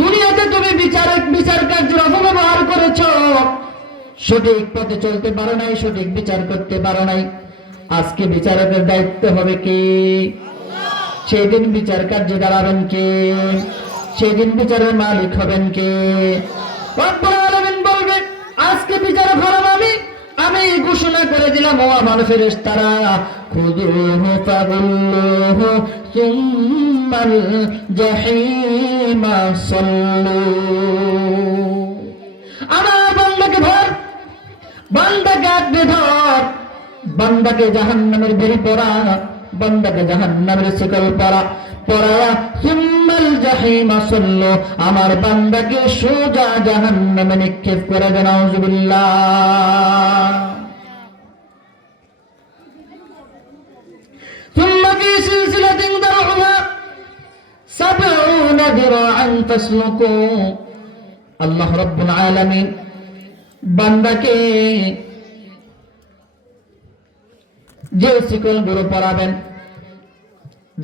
দুনিয়াতে তুমি বিচার কার্যের অপব্যবহার করেছ, সঠিক পথে চলতে পারো নাই, সঠিক বিচার করতে পারো নাই। আজকে বিচারকের দায়িত্ব হবে কে? সেই দিন বিচার কার্যে দাঁড়াবেন কে? সেই দিন বিচারের মালিক হবেন কে? রব্বুল আলামিন বলবে, আজকে বিচারক হলাম আমি ঘোষণা করে দিলাম, ও আমার ফেরেশতারা, খুযুহু ফাগুল্লুহু সুম্মাল জাহিমা সাল্লু। আমার বান্দাকে ধর, বান্দাকে আঁকড়ে ধর, বান্দাকে জাহান্নামের বেড়ি পড়া, বান্দাকে জাহান্নামের শিকল পড়ায়া সুম্মাল জাহিমা সাল্লু, আমার বান্দাকে সোজা জাহান্নামে নিক্ষেপ করে দেন। নাউযুবিল্লাহ। সুম্মা ফি সিলসিলাতিন দারউহা 70 যিরাআন ফাসলুকু। আল্লাহ রাব্বুল আলামিন বান্দাকে যে শিকল গুলো পরাবেন,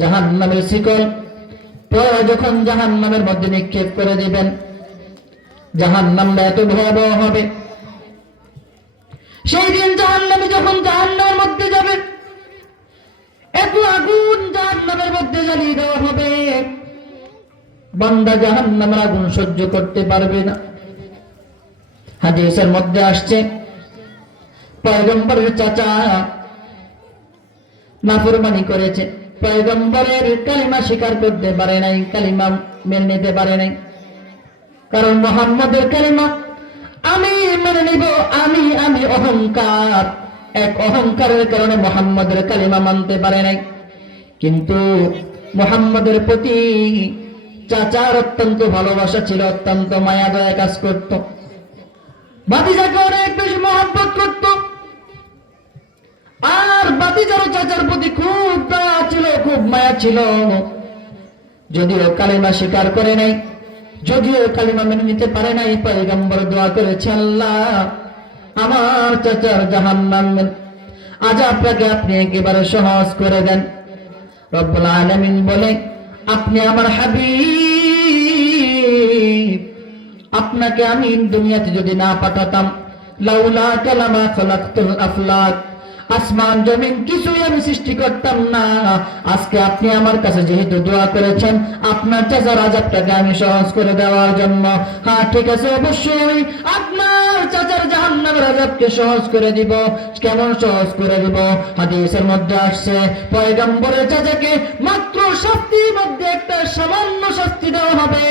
জাহান্নামের শিকল পরে যখন জাহান্নামের মধ্যে নিক্ষেপ করে দিবেন, জাহান্নামটা এত ভয়াবহ হবে। সেই দিন জাহান্নামে যখন জাহান্নামের মধ্যে যাবে, এত আগুন জাহান্নামের মধ্যে জ্বালিয়ে দেওয়া হবে, বান্দা জাহান্নামের আগুন সহ্য করতে পারবে না। হাদিসের মধ্যে আসছে, পয়গম্বরের চাচা নাফরমানি করেছে, পয়গম্বরের কালিমা স্বীকার করতে পারে নাই, কালিমা মেনে নিতে পারে নাই। কারণ মুহাম্মদের কালিমা আমি মেনে নিব, আমি অহংকার, এক অহংকারের কারণে মুহাম্মদের কালিমা মানতে পারে নাই। কিন্তু মুহাম্মদের প্রতি চাচার অত্যন্ত ভালোবাসা ছিল, অত্যন্ত মায়া দয়া কাজ করত, ভাতিজাকে অনেক বেশি মহব্বত করত। আর ভাতিজারও চাচার প্রতি খুব দয়া ছিল, খুব মায়া ছিল। যদিও কালিমা স্বীকার করে নাই, যদিও কালিমা মেনে নিতে পারে নাই, পয়গম্বর দোয়া করেছে, আল্লাহ আমার চাচার জাহান্নাম আযাবটাকে আপনি একেবারে সহজ করে দেন। রব্বুল আলামিন বলে, আপনি আমার হাবিব, আপনাকে আমি দুনিয়াতে যদি না পাঠাতাম, লাউলা কালামা খালাকতুল আফলাক, আসমান জমিন কিছুই আমি সৃষ্টি করতাম না। আজকে আপনি আমার কাছে যেহেতু দোয়া করেছেন আপনার চাচার আযাবটাকে আমি সহজ করে দেওয়ার জন্য, হ্যাঁ ঠিক আছে, অবশ্যই আপনার চাচার জাহান্নামের আযাবকে সহজ করে দিব। কেমন সহজ করে দিব? হাদিসের মধ্যে আসছে, পয়গম্বরের চাচাকে মাত্র শাস্তির মধ্যে একটা সামান্য শাস্তি দেওয়া হবে।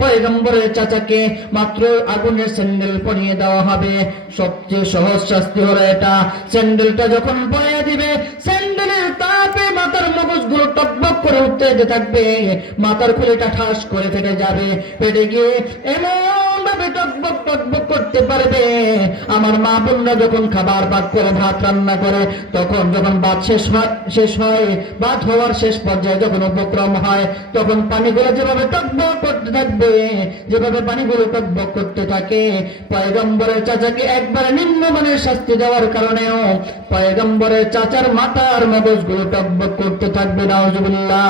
পয়গম্বরের চাচাকে মাত্র আগুনের স্যান্ডেল পরিয়ে দেওয়া হবে। সবচেয়ে সহজ শাস্তি হলো এটা। স্যান্ডেলটা যখন পরিয়ে দিবে, স্যান্ডেলের তাপে মাথার মগজগুলো টকবক করে উঠতে থাকবে, মাথার খুলিটা ঠাস করে ফেটে যাবে, ফেটে গিয়ে এমন ভাবে টকবক টকবক করতে পারবে। আমার মা বোনরা যখন খাবার ভাত করে, ভাত রান্না করে, তখন যখন ভাত শেষ হয়, ভাত হওয়ার শেষ পর্যায়ে যখন উপক্রম হয়, তখন পানিগুলো যেভাবে টকবক করতে থাকবে, যেভাবে পানিগুলো টকবক করতে থাকে, পয়গম্বরের চাচাকে একবারে নিম্নমানের শাস্তি দেওয়ার কারণেও পয়গম্বরের চাচার মাথার মগজগুলো টকবক করতে থাকবে। নাউজুবিল্লাহ।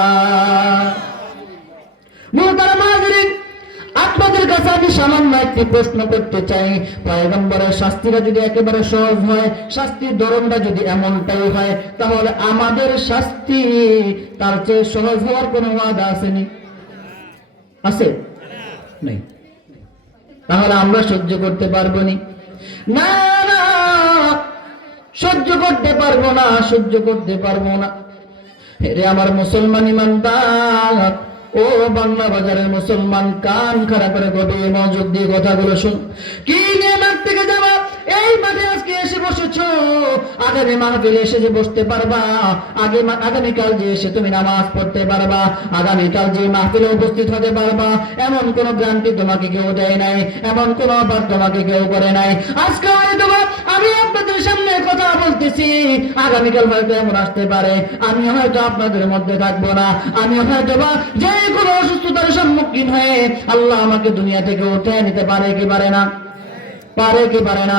মুহতারাম হাজিরিন, আপনাদের কাছে আমি সামান্য একটি প্রশ্ন করতে চাই, পয়গম্বরের শাস্তিটা যদি একেবারে সহজ হয়, শাস্তির ধরনটা যদি এমনটাই হয়, তাহলে আমাদের শাস্তি তার চেয়ে সহজ হওয়ার কোনো ওয়াদা আসেনি? আছে? নেই। তাহলে আমরা সহ্য করতে পারবো নি? না না, সহ্য করতে পারবো না, সহ্য করতে পারবো না। রে আমার মুসলমান ইমানদার, ও বাংলা বাজারের মুসলমান, কান খাড়া করে গভীর মনোযোগ দিয়ে কথাগুলো শুন। কি নিয়ে মাঠ থেকে যাবা? এই মাঠে আজকে এসে বসেছো, আগামী মাহফিলে এসে যে বসতে পারবা, আগামীকাল যে এসে তুমি নামাজ পড়তে পারবা, আগামীকাল যে মাহফিলে উপস্থিত হতে পারবা, এমন কোন গ্যারান্টি তোমাকে কেউ দেয় নাই, এমন কোন অফার তোমাকে কেউ করে নাই। আজকে হয়তো আমি আপনাদের সামনে কথা বলতেছি, আগামীকাল হয়তো এমন আসতে পারে আমি হয়তো আপনাদের মধ্যে থাকবো না, আমি হয়তো বা যে কোনো অসুস্থতার সম্মুখীন হয়ে আল্লাহ আমাকে দুনিয়া থেকে উঠে নিতে পারে কি পারে না? পারে কি পারে না?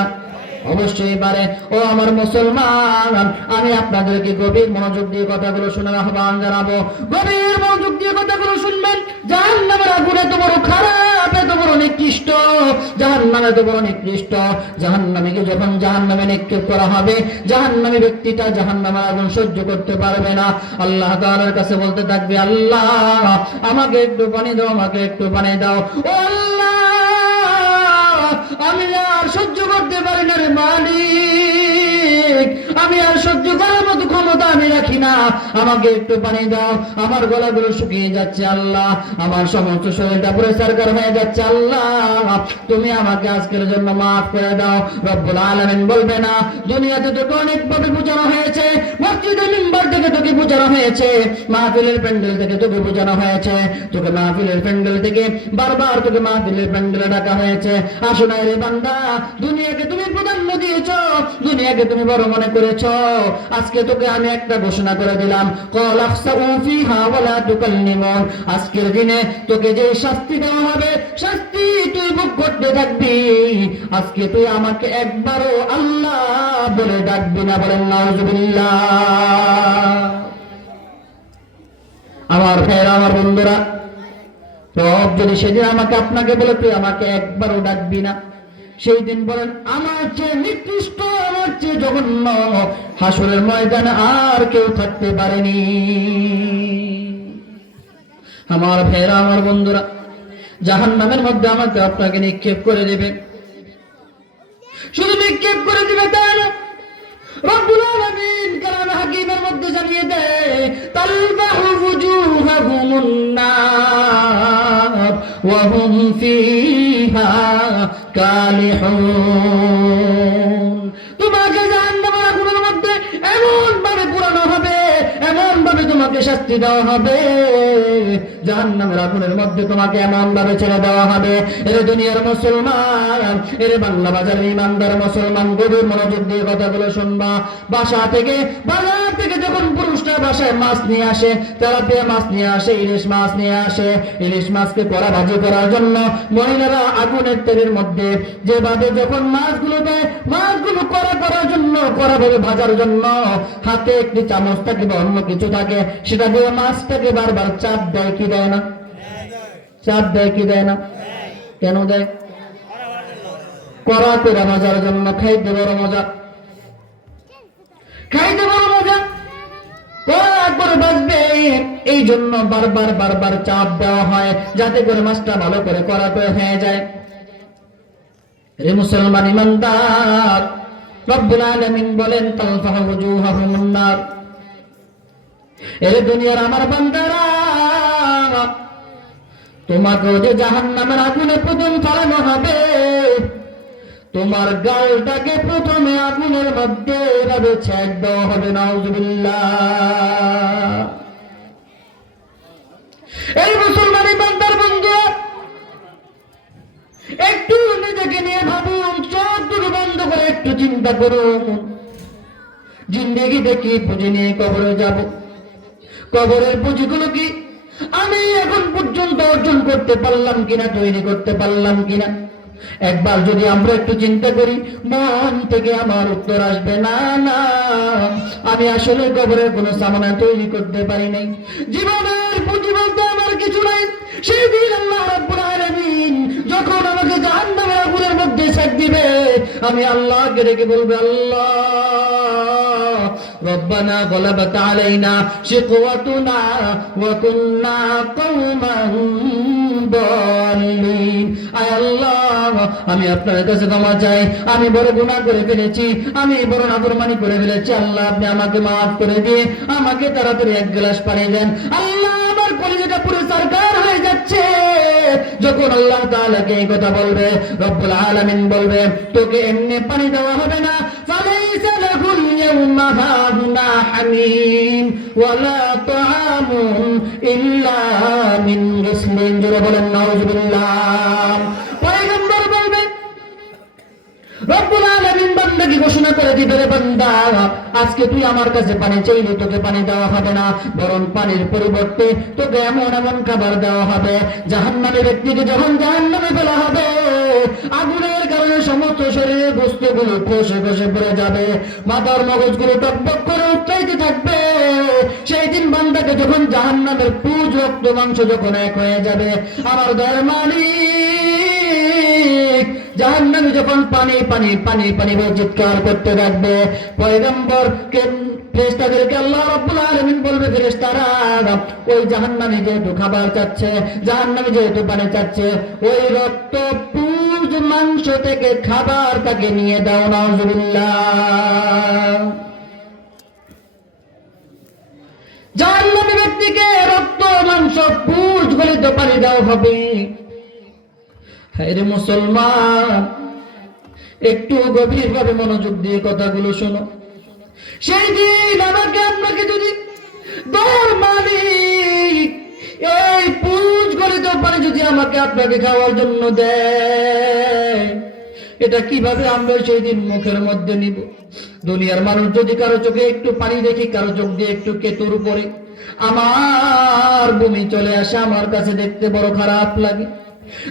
অবশ্যই পারে। ও আমার মুসলমান, আমি আপনাদেরকে গভীর মনোযোগ দিয়ে কথাগুলো শোনার আহ্বান জানাবো। গভীর মনোযোগ দিয়ে কথাগুলো শুনবেন। জাহান্নামের আগুন এত বড় খারাপ, এত বড় নিকৃষ্ট, জাহান্নাম এত বড় নিকৃষ্ট। জাহান্নামীকে যখন জাহান্নামে নিক্ষেপ করা হবে, জাহান্নামী ব্যক্তিটা জাহান্নামের আগুন সহ্য করতে পারবে না। আল্লাহ তাআলার কাছে বলতে থাকবে, আল্লাহ আমাকে একটু পানি দাও, আমাকে একটু পানি দাও। ও আল্লাহ, আমি আর সহ্য করতে পারি না রে মালিক, আমি আর সহ্য করার মতো ক্ষমতা আমি রাখি না, আমাকে একটু পানি দাও। আমার গলাগুলো শুকিয়ে যাচ্ছে আল্লাহ, আমার সমস্ত শরীরটা পুরো সরকার হয়ে যাচ্ছে আল্লাহ, তুমি আমাকে আজকের জন্য মাফ করে দাও। রব্বুল আলামিন বলবে না, দুনিয়াতে তোকে অনেক ভাবে বোঝানো হয়েছে, মসজিদের মিম্বার থেকে তোকে বোঝানো হয়েছে, মাহফিলের প্যান্ডেল থেকে তোকে বোঝানো হয়েছে, তোকে মাহফিলের প্যান্ডেল থেকে বারবার তোকে মাহফিলের প্যান্ডেলে ডাকা হয়েছে। আসো না রে বান্দা, দুনিয়াকে তুমি প্রাধান্য দিয়েছ, দুনিয়াকে তুমি বড় মনে করেছ, আজকে তোকে আমি একটা ঘোষণা করে দিলাম, ক্বাল আখসাউ ফিহা ওয়া লা তুকাল্লিমুন, আজকের দিনে তোকে যে শাস্তি দেওয়া হবে, শাস্তি তুই ভোগ করতে থাকবি। আজকে তুই আমাকে একবারও আল্লাহ বলে ডাকবি না। বলেন নাউযুবিল্লাহ। আমার ভাইরা, আমার বন্ধুরা, রব যদি সেদিন আমাকে আপনাকে বলে তুই আমাকে একবারও ডাকবি না, সেই দিন বলেন আমার চেয়ে নিকৃষ্ট, আমার চেয়ে জঘন্য হাসরের ময়দানে আর কেউ থাকতে পারেনি। আমার ভাইরা, আমার বন্ধুরা, জাহান্নামের মধ্যে আমাকে আপনাকে নিক্ষেপ করে দেবে। শুধু নিক্ষেপ করে দিবে তাই না, রব্বুল আলামিন কালামে হাকিমের মধ্যে জানিয়ে দেয়, তালবাহু ওয়ুজুহুহুমুন নার ওয়া হুম ফিহা কালিহুন। তোমাকে জাহান্নামের আগুনের মধ্যে এমন ভাবে পুরানো হবে, এমন ভাবে তোমাকে শাস্তি দেওয়া হবে, জাহান্নামের আগুনের মধ্যে তোমাকে এমন ভাবে ছেড়ে দেওয়া হবে। এর দুনিয়ার মুসলমান, এর বাংলা বাজারের ইমানদার মুসলমান, গভীর মনোযোগ দিয়ে কথাগুলো শুনবা। বাজার থেকে যখন পুরুষরা বাসায় মাছ নিয়ে আসে, তেলাপিয়া মাছ নিয়ে আসে, ইলিশ মাছ নিয়ে আসে, ইলিশ মাছকে কড়া ভাজি করার জন্য মহিলারা আগুনের তেলের মধ্যে যেভাবে যখন মাছগুলো দেয়, মাছগুলো কড়া করার জন্য, কড়া ভাবে ভাজার জন্য হাতে একটি চামচ থাকে বা অন্য কিছু থাকে, সেটা দিয়ে মাছটাকে বারবার চাপ দেয় কি দেয় না? চাপ দেয় কি দেয় না? কেন দেয়? কড়া করে ভাজার জন্য। খাইতে বড় মজা, খাইতে বড় মজা, কড়া করে ভাজবে এই জন্য বারবার বারবার চাপ দেওয়া হয়, যাতে করে মাছটা ভালো করে কড়া করে হয়ে যায়। রে মুসলমান ইমানদার, রব্বুল আলামিন বলেন তালফাহু ওয়ুজুহুহুমুন নার। এর দুনিয়ার আমার বান্দারা, তোমাকে যে জাহান্নামের আগুনে প্রথম ফেলানো হবে, তোমার গালটাকে প্রথমে আগুনের মধ্যে এভাবে ছেদ দেওয়া হবে। নাউযুবিল্লাহ। এই মুসলমান ইমানদার বন্ধুরা, একটু নিজেকে নিয়ে ভাবুন, চোখ দুটো বন্ধ করে একটু চিন্তা করুন। জিন্দেগি দেখি পুঁজি নিয়ে কবরে যাব, কবরের পুঁজিগুলো কি আমি এখন পর্যন্ত অর্জন করতে পারলাম কিনা, তৈরি করতে পারলাম কিনা? একবার যদি আমরা একটু চিন্তা করি, মন থেকে আমার উত্তর আসবে না, না, আমি আসলে কবরের কোনো সামানা তৈরি করতে পারি নাই। জীবনের পুঁজি বলতে আমার কিছু নাই। সেই দিন আল্লাহ রাব্বুল আলামিন যখন আমাকে জাহান্নামের আগুনের মধ্যে ছেদ দিবে, আমি আল্লাহকে ডেকে বলবো, আল্লাহ রব্বানা গলাবাত আলাইনা শিকওয়াতুনা ওয়া কুননা কওমান দাল্লিন। আয় আল্লাহ, আমি আপনার কাছে ক্ষমা চাই, আমি বড় গুনাহ করে ফেলেছি, আমি বড় নাফরমানি করে ফেলেছি। আল্লাহ, আপনি আমাকে মাফ করে দিয়ে আমাকে তাড়াতাড়ি এক গ্লাস পানি দেন। আল্লাহ, আমার কলিজাটা পুরো সরকার হয়ে যাচ্ছে। যখন আল্লাহ তাআলাকে এই কথা বলবে, রব্বুল আলামিন বলবে, তোকে এমনি পানি দেওয়া হবে না। ফালাইসা লাহুল ইয়াউমা হাহুনা হামিম ওয়ালা তাআমুন ইল্লা মিন গিসলিন। জোরে বলেন নাউযুবিল্লাহ। পয়গম্বর বলবেন, রব্বুল আলামিন বান্দাকে ঘোষণা করে দিবে, রে বান্দা, আজকে তুই আমার কাছে পানি চাইলে তোকে পানি দেওয়া হবে না, বরং পানির পরিবর্তে তোকে এমন এমন খাবার দেওয়া হবে। জাহান্নামের ব্যক্তিকে যখন জাহান্নামে ফেলা হবে, আগুনের কারণে সমস্ত শরীরের বস্তুগুলো খসে খসে পড়ে যাবে, মাথার মগজগুলো টকবক করে উঠতে থাকবে। সেই দিন বান্দাকে যখন জাহান্নামের পুজ রক্ত মাংস যখন এক হয়ে যাবে, আমার দয়ার মালিক জাহান্নামী যখন পানি পানি পানি পানি বলে চিৎকার করতে থাকবে, পয়গম্বরকে ফেরেশতাদেরকে আল্লাহ রাব্বুল আলামিন বলবে, ফেরেশতারা, ওই জাহান্নামী যেহেতু খাবার চাচ্ছে, জাহান্নামী যেহেতু পানি চাচ্ছে, ওই রক্ত পুজ মাংস থেকে খাবার তাকে নিয়ে দাও। নাউযুবিল্লাহ। জাহান্নামী ব্যক্তিকে রক্ত মাংস পুজ গলিত পানি দেওয়া হবে। হে মুসলমান, একটু গভীরভাবে মনোযোগ দিয়ে কথাগুলো শোনো। সেই দিন আমাকে আপনাকে যদি দয়ার মালিক এই পুজ গলিত পানি যদি আমাকে আপনাকে খাওয়ার জন্য দেয়, এটা কিভাবে আমরা সেই দিন মুখের মধ্যে নিব? দুনিয়ার মানুষ যদি কারো চোখে একটু পানি দেখি, কারো চোখ দিয়ে একটু কেতুর উপরে আমার বমি চলে আসে, আমার কাছে দেখতে বড় খারাপ লাগে।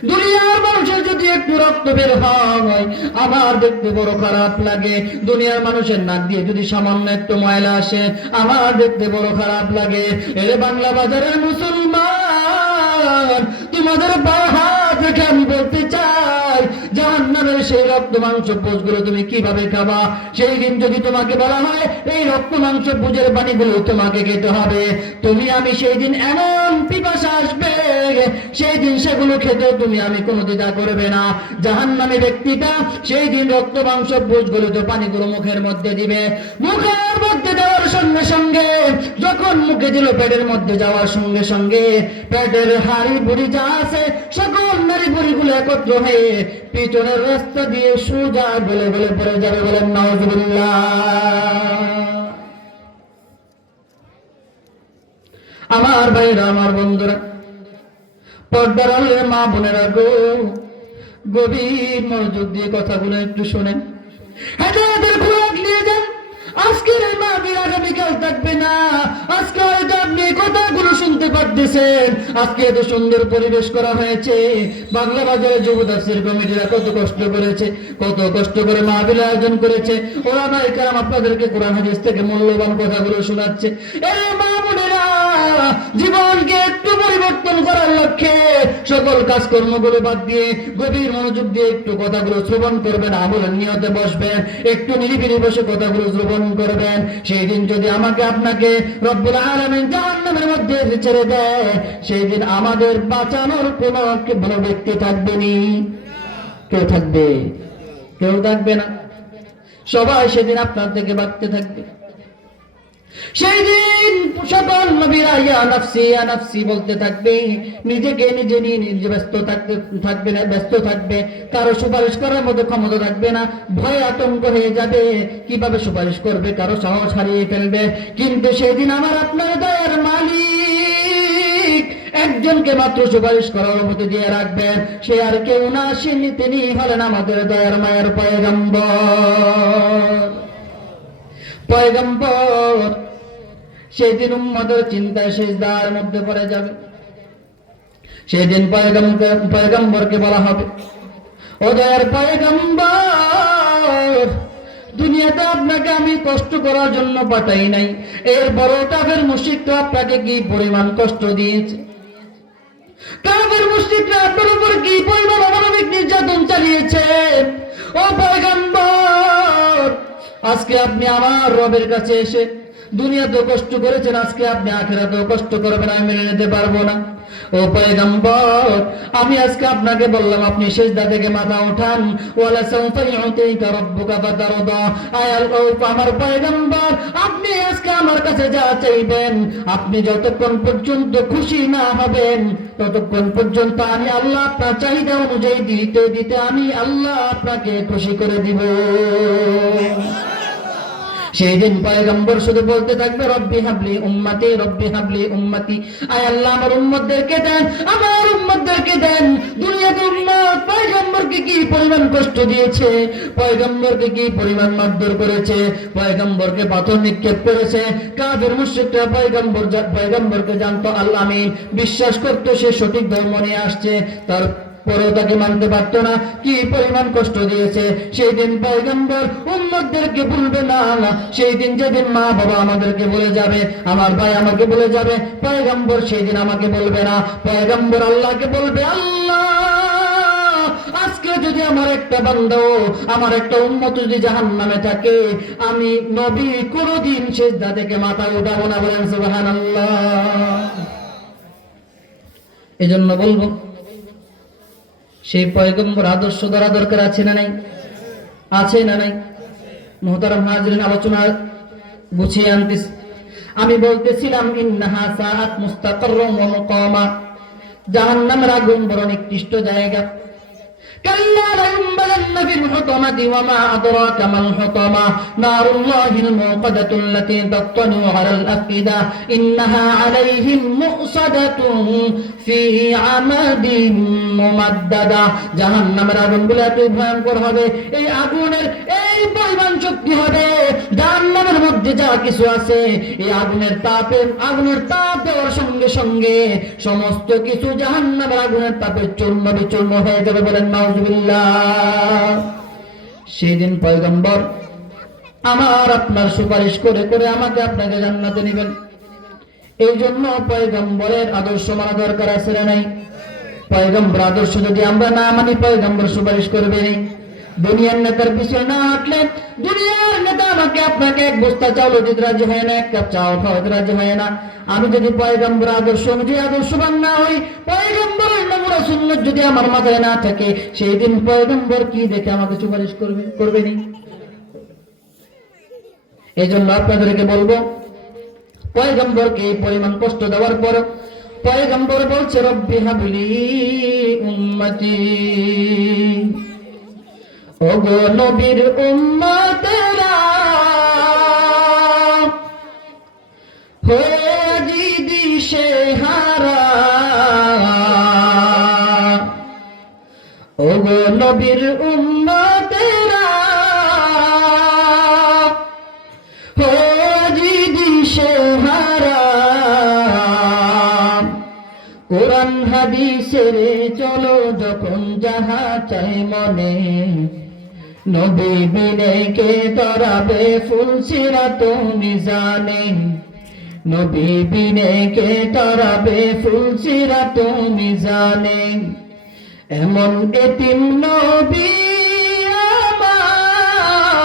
দুনিয়ার মানুষের যদি একটু রক্ত বের হয় আমার দেখতে বড় খারাপ লাগে। দুনিয়ার মানুষের নাক দিয়ে যদি সামান্য একটু ময়লা আসে আমার দেখতে বড় খারাপ লাগে। এরে বাংলা বাজারের মুসলমান, তোমাদের পায়ে হাত রেখে আমি বলতে চাই, জাহান্নামের সেই রক্ত মাংস ভোজগুলো তুমি কিভাবে খাবা? সেই দিন যদি তোমাকে বলা হয় এই রক্ত মাংস ভোজের পানিগুলো তোমাকে খেতে হবে, তুমি আমি সেই দিন এমন পিপাসা আসবে, সেই দিন সেগুলো খেতে তুমি আমি কোনো দ্বিধা করবে না। জাহান্নামী ব্যক্তিটা সেই দিন রক্ত মাংস ভোজগুলো তো পানিগুলো মুখের মধ্যে দিবে, মুখের মধ্যে দেওয়ার সঙ্গে সঙ্গে যখন মুখে দিল, পেটের মধ্যে যাওয়ার সঙ্গে সঙ্গে পেটের হাড়ি বুড়ি যা আছে সকল নারী বুড়িগুলো একত্র হয়ে পিছনের রাস্তা দিয়ে সোজা গলে গলে পড়ে যাবে। বলেন নাউজুবিল্লাহ। আমার ভাইরা, আমার বন্ধুরা, পর্দার আড়ালের মা বোনেরা গো, গভীর মনোযোগ দিয়ে কথাগুলো একটু শোনেন। হেদায়েতের খোরাক নিয়ে যান। আজকের এই মাহফিল আগামীকাল থাকবে না। আজকে হয়তো আপনি কথাগুলো শুনতে পারতেছেন। আজকে এত সুন্দর পরিবেশ করা হয়েছে। বাংলা বাজারে যুব তাফসীর কমিটিরা কত কষ্ট করেছে, কত কষ্ট করে মাহফিল আয়োজন করেছে। ওলামায়ে কেরাম আপনাদেরকে কোরআন হাদিস থেকে মূল্যবান কথাগুলো শোনাচ্ছে। এই মা বোনেরা, জীবনকে একটু পরিবর্তন করার লক্ষ্যে সকল কাজকর্মগুলো বাদ দিয়ে গভীর মনোযোগ দিয়ে একটু কথাগুলো শ্রবণ করবেন, আমলের নিয়তে বসবেন, একটু নিরিবিলি বসে কথাগুলো শ্রবণ করবেন। সেই দিন যদি আমাকে আপনাকে রব্বুল আলামিন জাহান্নামের মধ্যে ছেড়ে দেয়, সেই দিন আমাদের বাঁচানোর কোনো ব্যক্তি থাকবে না। কেউ থাকবে? কেউ থাকবে না। সবাই সেদিন আপনার থেকে বাঁচতে থাকবে। সেই দিন সকল নবীরা ইয়া নাফসি বলতে থাকবে, নিজেকে নিজে নিয়ে নিজে ব্যস্ত থাকবে। কারো সুপারিশ করার মতো ক্ষমতা থাকবে না। ভয় আতঙ্ক হয়ে যাবে, কিভাবে সুপারিশ করবে, কারো সাহস হারিয়ে ফেলবে। কিন্তু সেই দিন আমার আপনার দয়ার মালিক একজনকে মাত্র সুপারিশ করার অনুমতি দিয়ে রাখবেন। সে আর কেউ না, তিনি হলেন আমাদের দয়ার মায়ের পয়গম্বর। সেই দিন উম্মতের চিন্তায় সিজদার মধ্যে পড়ে যাবে। সেই দিন পয়গম্বরকে বলা হবে, ও দয়ার পয়গম্বর, দুনিয়াতে আপনাকে আমি কষ্ট করার জন্য পাঠাই নাই, এর বড় কাফের মুশরিকরা আপনাকে কি পরিমাণ কষ্ট দিয়েছে। কাফের মুশরিকরা আপনার উপর কি পরিমাণ অমানবিক নির্যাতন চালিয়েছে। ও পয়গম্বর, আজকে আপনি আমার রবের কাছে এসে দুনিয়াতেও কষ্ট করেছেন, আজকে আপনি আখিরাতেও কষ্ট করবেন, আমি মেনে নিতে পারবো না। ও পয়গম্বর, আমি আজকে আপনাকে বললাম আপনি সিজদা থেকে মাথা উঠান। ওয়ালা সাউফা ইউতিকা রাব্বুকা ফাতারদা। আমার পয়গম্বর, আপনি আজকে আমার কাছে যা চাইবেন, আপনি যতক্ষণ পর্যন্ত খুশি না হবেন ততক্ষণ পর্যন্ত আমি আল্লাহ আপনার চাহিদা অনুযায়ী দিতে দিতে আমি আল্লাহ আপনাকে খুশি করে দিব। সেই দিন পয়গম্বর শুধু বলতে থাকবে, রব্বি হাবলি উম্মতি, রব্বি হাবলি উম্মতি। আয় আল্লাহ আমার উম্মতদেরকে দেন, আমার উম্মতদেরকে দেন। দুনিয়াতে উম্মত পয়গম্বরকে কি পরিমাণ কষ্ট দিয়েছে, পয়গম্বরকে কি পরিমাণ মারধর করেছে, পয়গম্বরকে পাথর নিক্ষেপ করেছে। কাফের মুশরিকরা পয়গম্বরকে জানতো, আল্লাহ আমিন, বিশ্বাস করতো সে সঠিক ধর্ম নিয়ে আসছে, তার পরেও তাকে মানতে পারতো না। কি পরিমাণ কষ্ট দিয়েছে। সেই দিন পয়গম্বর উম্মতদেরকে ভুলবে না। সেই দিন যেদিন মা বাবা আমাদেরকে বলে যাবে, আমার ভাই আমাকে বলে যাবে, পয়গম্বর সেই দিন আমাকে বলবে না। পয়গম্বর আল্লাহকে বলবে, আল্লাহ আজকে যদি আমার একটা বান্দা, আমার একটা উম্মত যদি জাহান্নামে থাকে, আমি নবী কোনদিন সিজদা থেকে মাথা উঠাবো না। বলেন সুবহানাল্লাহ। এজন্য বলবো, সেই পয়গম্বর আদর্শ ধরা দরকার আছে না নাই? আছে না নাই? মুহতারাম হাজিরিন, আলোচনা গুছিয়ে আনতেছি। আমি বলতেছিলাম, ইন্নাহা সাআত মুস্তাকাররাম ওয়া মুকামা, জাহান্নামের আগুন বড় নিকৃষ্ট জায়গা। كلا لينبذن في الحطمة وما أدراك ما الحطمة نار الله الموقدة التي تطلع على الأفئدة إنها عليهم مؤصدة في عمد মুমাদ্দাদা। জাহান্নামের আগুনগুলো এত ভয়ঙ্কর হবে, এই আগুনের এই পরিমাণ শক্তি হবে, জাহান্নামের মধ্যে যা কিছু আছে এই আগুনের তাপ দেওয়ার সঙ্গে সঙ্গে সমস্ত কিছু জাহান্নামের আগুনের তাপে চূর্ণ বিচূর্ণ হয়ে যাবে। বলেন নাউজুবিল্লাহ। সেদিন পয়গম্বর আমার আপনার সুপারিশ করে করে আমাকে আপনাকে জান্নাতে নেবেন। এই জন্য পয়গম্বরের আদর্শ মানা দরকার আছে না নাই? পয়গম্বর আদর্শ যদি আমরা না মানি, পয়গম্বর সুপারিশ করবে না। দুনিয়ার নেতার পিছনে না হাঁটলে, দুনিয়ার নেতা আমাকে আপনাকে এক বস্তা চাউল দিতে রাজি হয় না, এক কাপ চাউল খাওয়াতে রাজি হয় না। আমি যদি পয়গম্বর আদর্শ অনুযায়ী আদর্শবান না হই, পয়গম্বরের নমুনা সুন্নাত যদি আমার মাথায় না থাকে, সেই দিন পয়গম্বর কি দেখে আমাকে সুপারিশ করবে না। এই জন্য আপনাদেরকে বলবো, পয়গম্বরকে এই পরিমাণ কষ্ট দেওয়ার পর পয়গম্বর বলছে রব্বি হাবলি উম্মতি, ওগো নবীর উম্মতেরা হয়ে আজি দিশেহারা, ওগো নবীর উম্মতেরা হয়ে আজি দিশেহারা, কোরআন হাদিসের চলো যখন যাহা চাই মনে, নবী বিনে কে তরাবে ফুলসিরাত মিজানে, নবী বিনে কে তরাবে ফুলসিরাত মিজানে। এমন এতিম নবী আমার,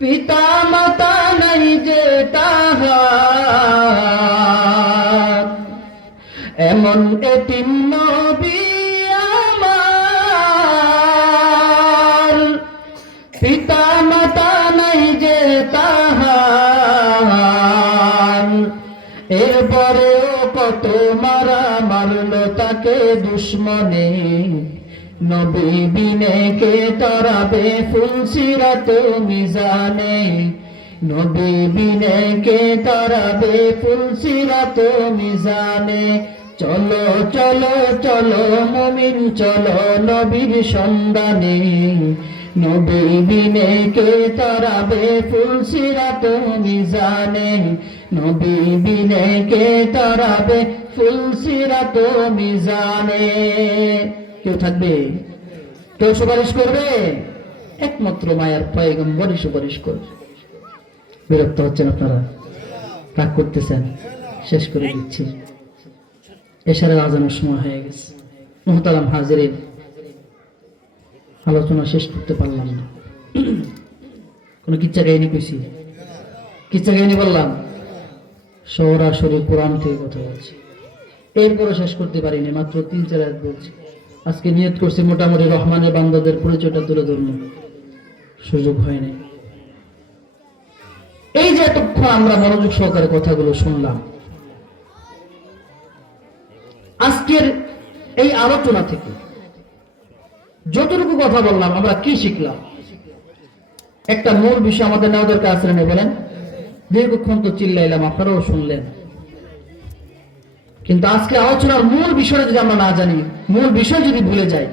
পিতা মাতা নাই যে তাহার, এমন এতিম নবী আমার, পিতা মাতা নাই যে তাহার। এরপরেও কত মারা মারলো তাকে দুশ্মনে, নবী বিনে কে তরাবে ফুলসিরাত মিজানে, নবী বিনে কে তরাবে ফুলসিরাত মিজানে। চলো চলো চলো মুমিন চলো নবীর সন্ধানে, নবী বিনে কে তরাবে ফুলসিরাত মিজানে, নবী বিনে কে তরাবে ফুলসিরাত মিজানে। কেউ থাকবে? কেউ সুপারিশ করবে? একমাত্র মায়ার পয়গম্বরই সুপারিশ করবে। বিরক্ত হচ্ছেন আপনারা? রাগ করতেছেন? শেষ করে দিচ্ছি, এশারের আজানের সময় হয়ে গেছে। মুহতারাম হাজিরিন, আলোচনা শেষ করতে পারলাম না। কোন কিচ্ছা কাহিনী কইছি? কিচ্ছা কাহিনী বললাম? সরাসরি কোরআন থেকে কথা বলছি, এরপরও শেষ করতে পারিনি, মাত্র 3-4 আয়াত বলছি। আজকে নিয়ত করছি মোটামুটি রহমানের বান্দাদের পরিচয়টা তুলে ধরবো, সুযোগ হয়নি। এই যে এতক্ষণ আমরা মনোযোগ সহকারে কথাগুলো শুনলাম, আজকের এই আলোচনা থেকে যতটুকু কথা বললাম আমরা কি শিখলাম? একটা মূল বিষয় আমাদের নেওয়া দরকার আছে না? বলেন। দীর্ঘক্ষণ তো চিল্লাইলাম, আপনারাও শুনলেন, কিন্তু আজকে আলোচনার মূল বিষয় যদি আমরা না জানি, মূল বিষয় যদি ভুলে যাই,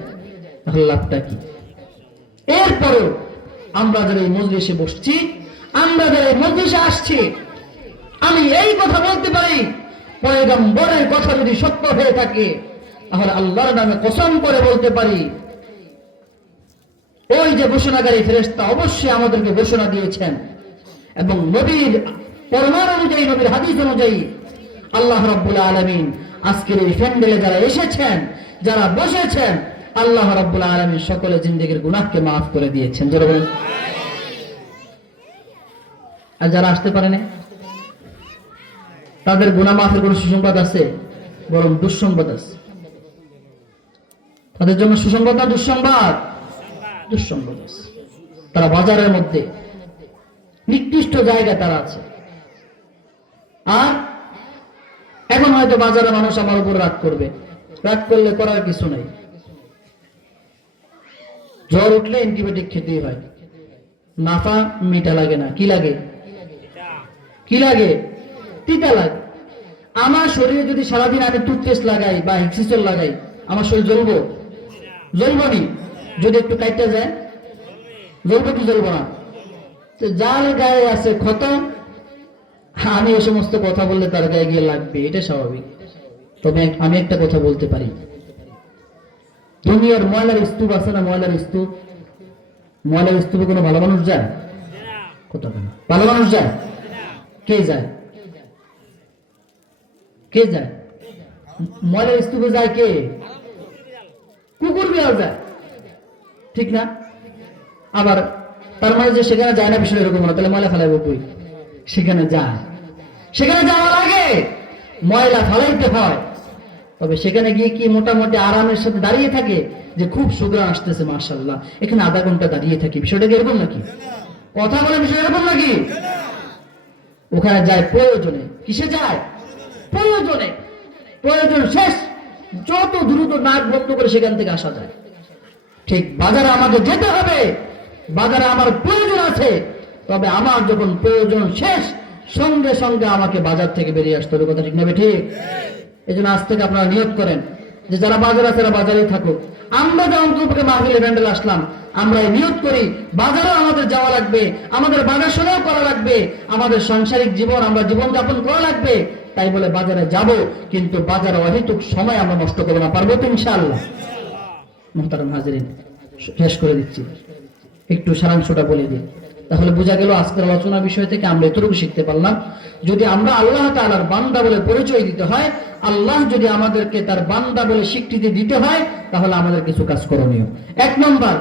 তাহলে লাভটা কি? এরপরেও আমরা যারা এই মজলিসে বসছি, আমরা যারা এই মজলিসে আসছি, আমি এই কথা বলতে পারি, পয়গম্বরের কথা যদি সত্য হয়ে থাকে, তাহলে আল্লাহর নামে কসম করে বলতে পারি, ওই যে ঘোষণাকারী ফেরেশতা অবশ্যই আমাদেরকে ঘোষণা দিয়েছেন, এবং নবীর ফরমান অনুযায়ী, নবীর হাদিস অনুযায়ী আল্লাহ রাব্বুল আলামিন আজকের এই প্যান্ডেলে যারা এসেছেন, যারা বসেছেন, আল্লাহ রাব্বুল আলামিন সকলের জিন্দেগীর গুনাহকে মাফ করে দিয়েছেন। যারা বলেন, আর যারা আসতে পারেনি তাদের গুনাহ মাফের কোন সুসংবাদ আছে? বরং দুঃসংবাদ আছে। তাদের জন্য সুসংবাদ না দুঃসংবাদ? দুঃসংবাদ আছে। তারা বাজারের মধ্যে নিকৃষ্ট জায়গায় তারা আছে। আর এখন হয়তো বাজারে মানুষ আমার উপর রাগ করবে, রাগ করলে করার কিছু নাই। জ্বর উঠলে অ্যান্টিবায়োটিক খেতেই হয়, নাফা মিঠা লাগে না, কি লাগে? কি লাগে? তিতা লাগে। আমার শরীরে যদি সারাদিন আমি টুথপেস্ট লাগাই বা হেক্সিসল লাগাই, আমার শরীর জ্বলবো? জ্বলবো নি? যদি একটু কাইটা যায় জ্বলবো কি জ্বলবো না? তো যার গায়ে আছে ক্ষত, আমি এই সমস্ত কথা বললে তার গায়ে গিয়ে লাগবে, এটা স্বাভাবিক। তবে আমি একটা কথা বলতে পারি, দুনিয়ার ময়লার স্তূপ আছে না, ময়লার স্তূপ, ময়লার স্তূপে কোনো ভালো মানুষ যায়? কথা বলে ভালো মানুষ যায়? কে যায়? কে যায়? ময়লার স্তূপে যায় কে? কুকুর বিড়াল যায়, ঠিক না? আবার তার মানে যে সেখানে যায় না বিষয় এরকম না, তাহলে ময়লা ফেলাইব কই? সেখানে যায়, সেখানে যাওয়া লাগে, ময়লা ফেলাইতে হয়। তবে সেখানে গিয়ে কি মোটামুটি আরামের সাথে দাঁড়িয়ে থাকে যে খুব সুগ্রাণ আসতেছে মাশাআল্লাহ, এখানে আধা ঘন্টা দাঁড়িয়ে থাকি, বিষয়টা কি এরকম নাকি? কথা বলে বিষয় এরকম নাকি? ওখানে যায় প্রয়োজনে। কিসে যায়? প্রয়োজনে। প্রয়োজন শেষ, যত দ্রুত নাক বন্ধ করে সেখান থেকে আসা যায়। ঠিক বাজারে আমাকে যেতে হবে, বাজারে আমার প্রয়োজন আছে, তবে আমার যখন প্রয়োজন শেষ সঙ্গে সঙ্গে আমাকে বাজার থেকে বেরিয়ে আসতে হবে। কথা ঠিক নেবে? ঠিক। এই জন্য আজ থেকে আপনারা নিয়ত করেন যে যারা বাজার আছে তারা বাজারেই থাকুক। আমরা যেমন তোমাকে মাহফিলে ব্যান্ডেল আসলাম, আমরা এই নিয়ত করি বাজারেও আমাদের যাওয়া লাগবে, আমাদের বাজার সরেও করা লাগবে, আমাদের সাংসারিক জীবন আমরা জীবনযাপন করা লাগবে। তাই বলে বাজারে যাব, কিন্তু বাজারে অহেতুক সময় আমরা নষ্ট করবো না। পারবো তো ইনশাআল্লাহ? মুহতারাম হাজিরিন, শেষ করে দিচ্ছি, একটু সারাংশটা বলে দিই। তাহলে বোঝা গেল আজকের আলোচনার বিষয় থেকে আমরা এতটুকু শিখতে পারলাম, যদি আমরা আল্লাহ তাআলার বান্দা বলে পরিচয় দিতে হয়, আল্লাহ যদি আমাদেরকে তার বান্দা বলে স্বীকৃতি দিতে হয়, তাহলে আমাদের কিছু কাজ করণীয়। এক নম্বর,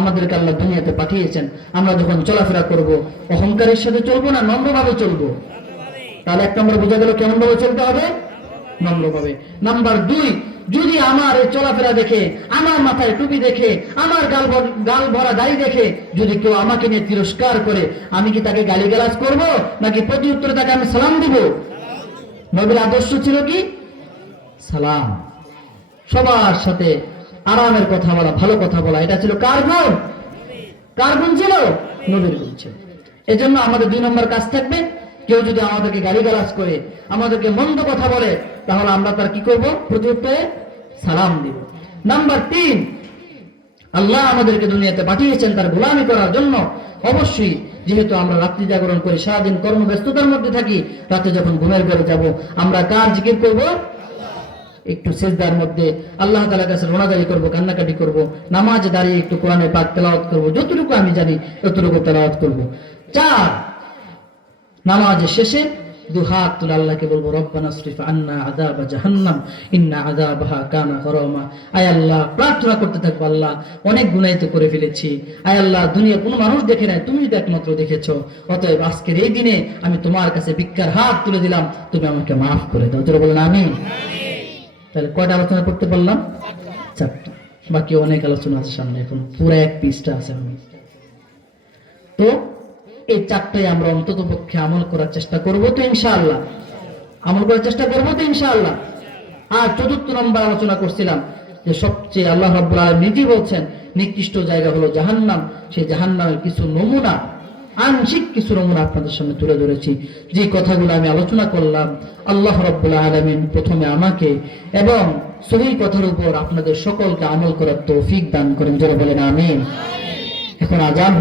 আমাদেরকে আল্লাহ দুনিয়াতে পাঠিয়েছেন, আমরা যখন চলাফেরা করব অহংকারের সাথে চলবো না নম্রভাবে চলবো? তাহলে এক নম্বর বোঝা গেল কেমন ভাবে চলতে হবে? নম্রভাবে। নাম্বার দুই, যদি আমার এই চলাফেরা দেখে, আমার মাথায় টুপি দেখে, আমার গাল ভরা দাড়ি দেখে যদি কেউ আমাকে নিয়ে তিরস্কার করে, আমি কি তাকে গালিগালাজ করব, নাকি প্রতি উত্তরে তাকে আমি সালাম দিব? নবীর আদর্শ ছিল কি? সালাম। সবার সাথে আরামের কথা বলা, ভালো কথা বলা, এটা ছিল কার গুণ? কার গুণ ছিল? নবীর গুণ ছিল। এজন্য আমাদের দুই নম্বর কাজ থাকবে, কেউ যদি আমাদেরকে গালিগালাজ করে, আমাদেরকে মন্দ কথা বলে, তাহলে আমরা তার কি করব? প্রত্যুত্তরে সালাম দিব। নাম্বার তিন, আল্লাহ আমাদেরকে দুনিয়াতে পাঠিয়েছেন তার গোলামি করার জন্য। অবশ্যই যেহেতু আমরা রাত্রি জাগরণ করি, সারাদিন কর্মব্যস্ততার মধ্যে থাকি, রাতে যখন ঘুমের ঘরে যাব, আমরা কার জিকির করব? একটু সিজদার মধ্যে আল্লাহ তাআলার কাছে রোনাজারি করব, কান্নাকাটি করব, নামাজে দাঁড়িয়ে একটু কোরআনের পাক তেলাওয়াত করব, যতটুকু আমি জানি ততটুকু তেলাওয়াত করব। চার, নামাজের শেষে দুহাত তুলে আল্লাহকে বলবো, রব্বানা সরিফ আন্না আযাবা জাহান্নাম ইন্না আযাবাহা কানা গরামা। আয় আল্লাহ, প্রার্থনা করতে থাকবো, আল্লাহ অনেক গুনাহ তো করে ফেলেছি, আয় আল্লাহ দুনিয়া কোনো মানুষ দেখে নাই, তুমি তো একমাত্র দেখেছো, অতএব আজকের এই দিনে আমি তোমার কাছে ভিক্ষার হাত তুলে দিলাম, তুমি আমাকে মাফ করে দাও। তোরা বলেন আমিন। তাহলে কয়টা আলোচনা করতে পারলাম? চারটা। বাকি অনেক আলোচনা আছে সামনে, এখন পুরো এক পৃষ্ঠা আছে। আমি তো এই চারটাই আমরা অন্তত পক্ষে আমল করার চেষ্টা করবো তো ইনশাআল্লাহ? আমল করার চেষ্টা করবো তো ইনশাআল্লাহ? আর চতুর্থ নম্বর আলোচনা করছিলাম যে সবচেয়ে আল্লাহ রাব্বুল আলামিন নিজে বলছেন নিকৃষ্ট জায়গা হলো জাহান্নাম। সেই জাহান্নামের কিছু নমুনা, আংশিক কিছু নমুনা আপনাদের সামনে তুলে ধরেছি। যে কথাগুলো আমি আলোচনা করলাম, আল্লাহ রাব্বুল আলামিন প্রথমে আমাকে এবং সহিহ কথার উপর আপনাদের সকলকে আমল করার তৌফিক দান করেন। যারা বলেন আমিন। এখন আযান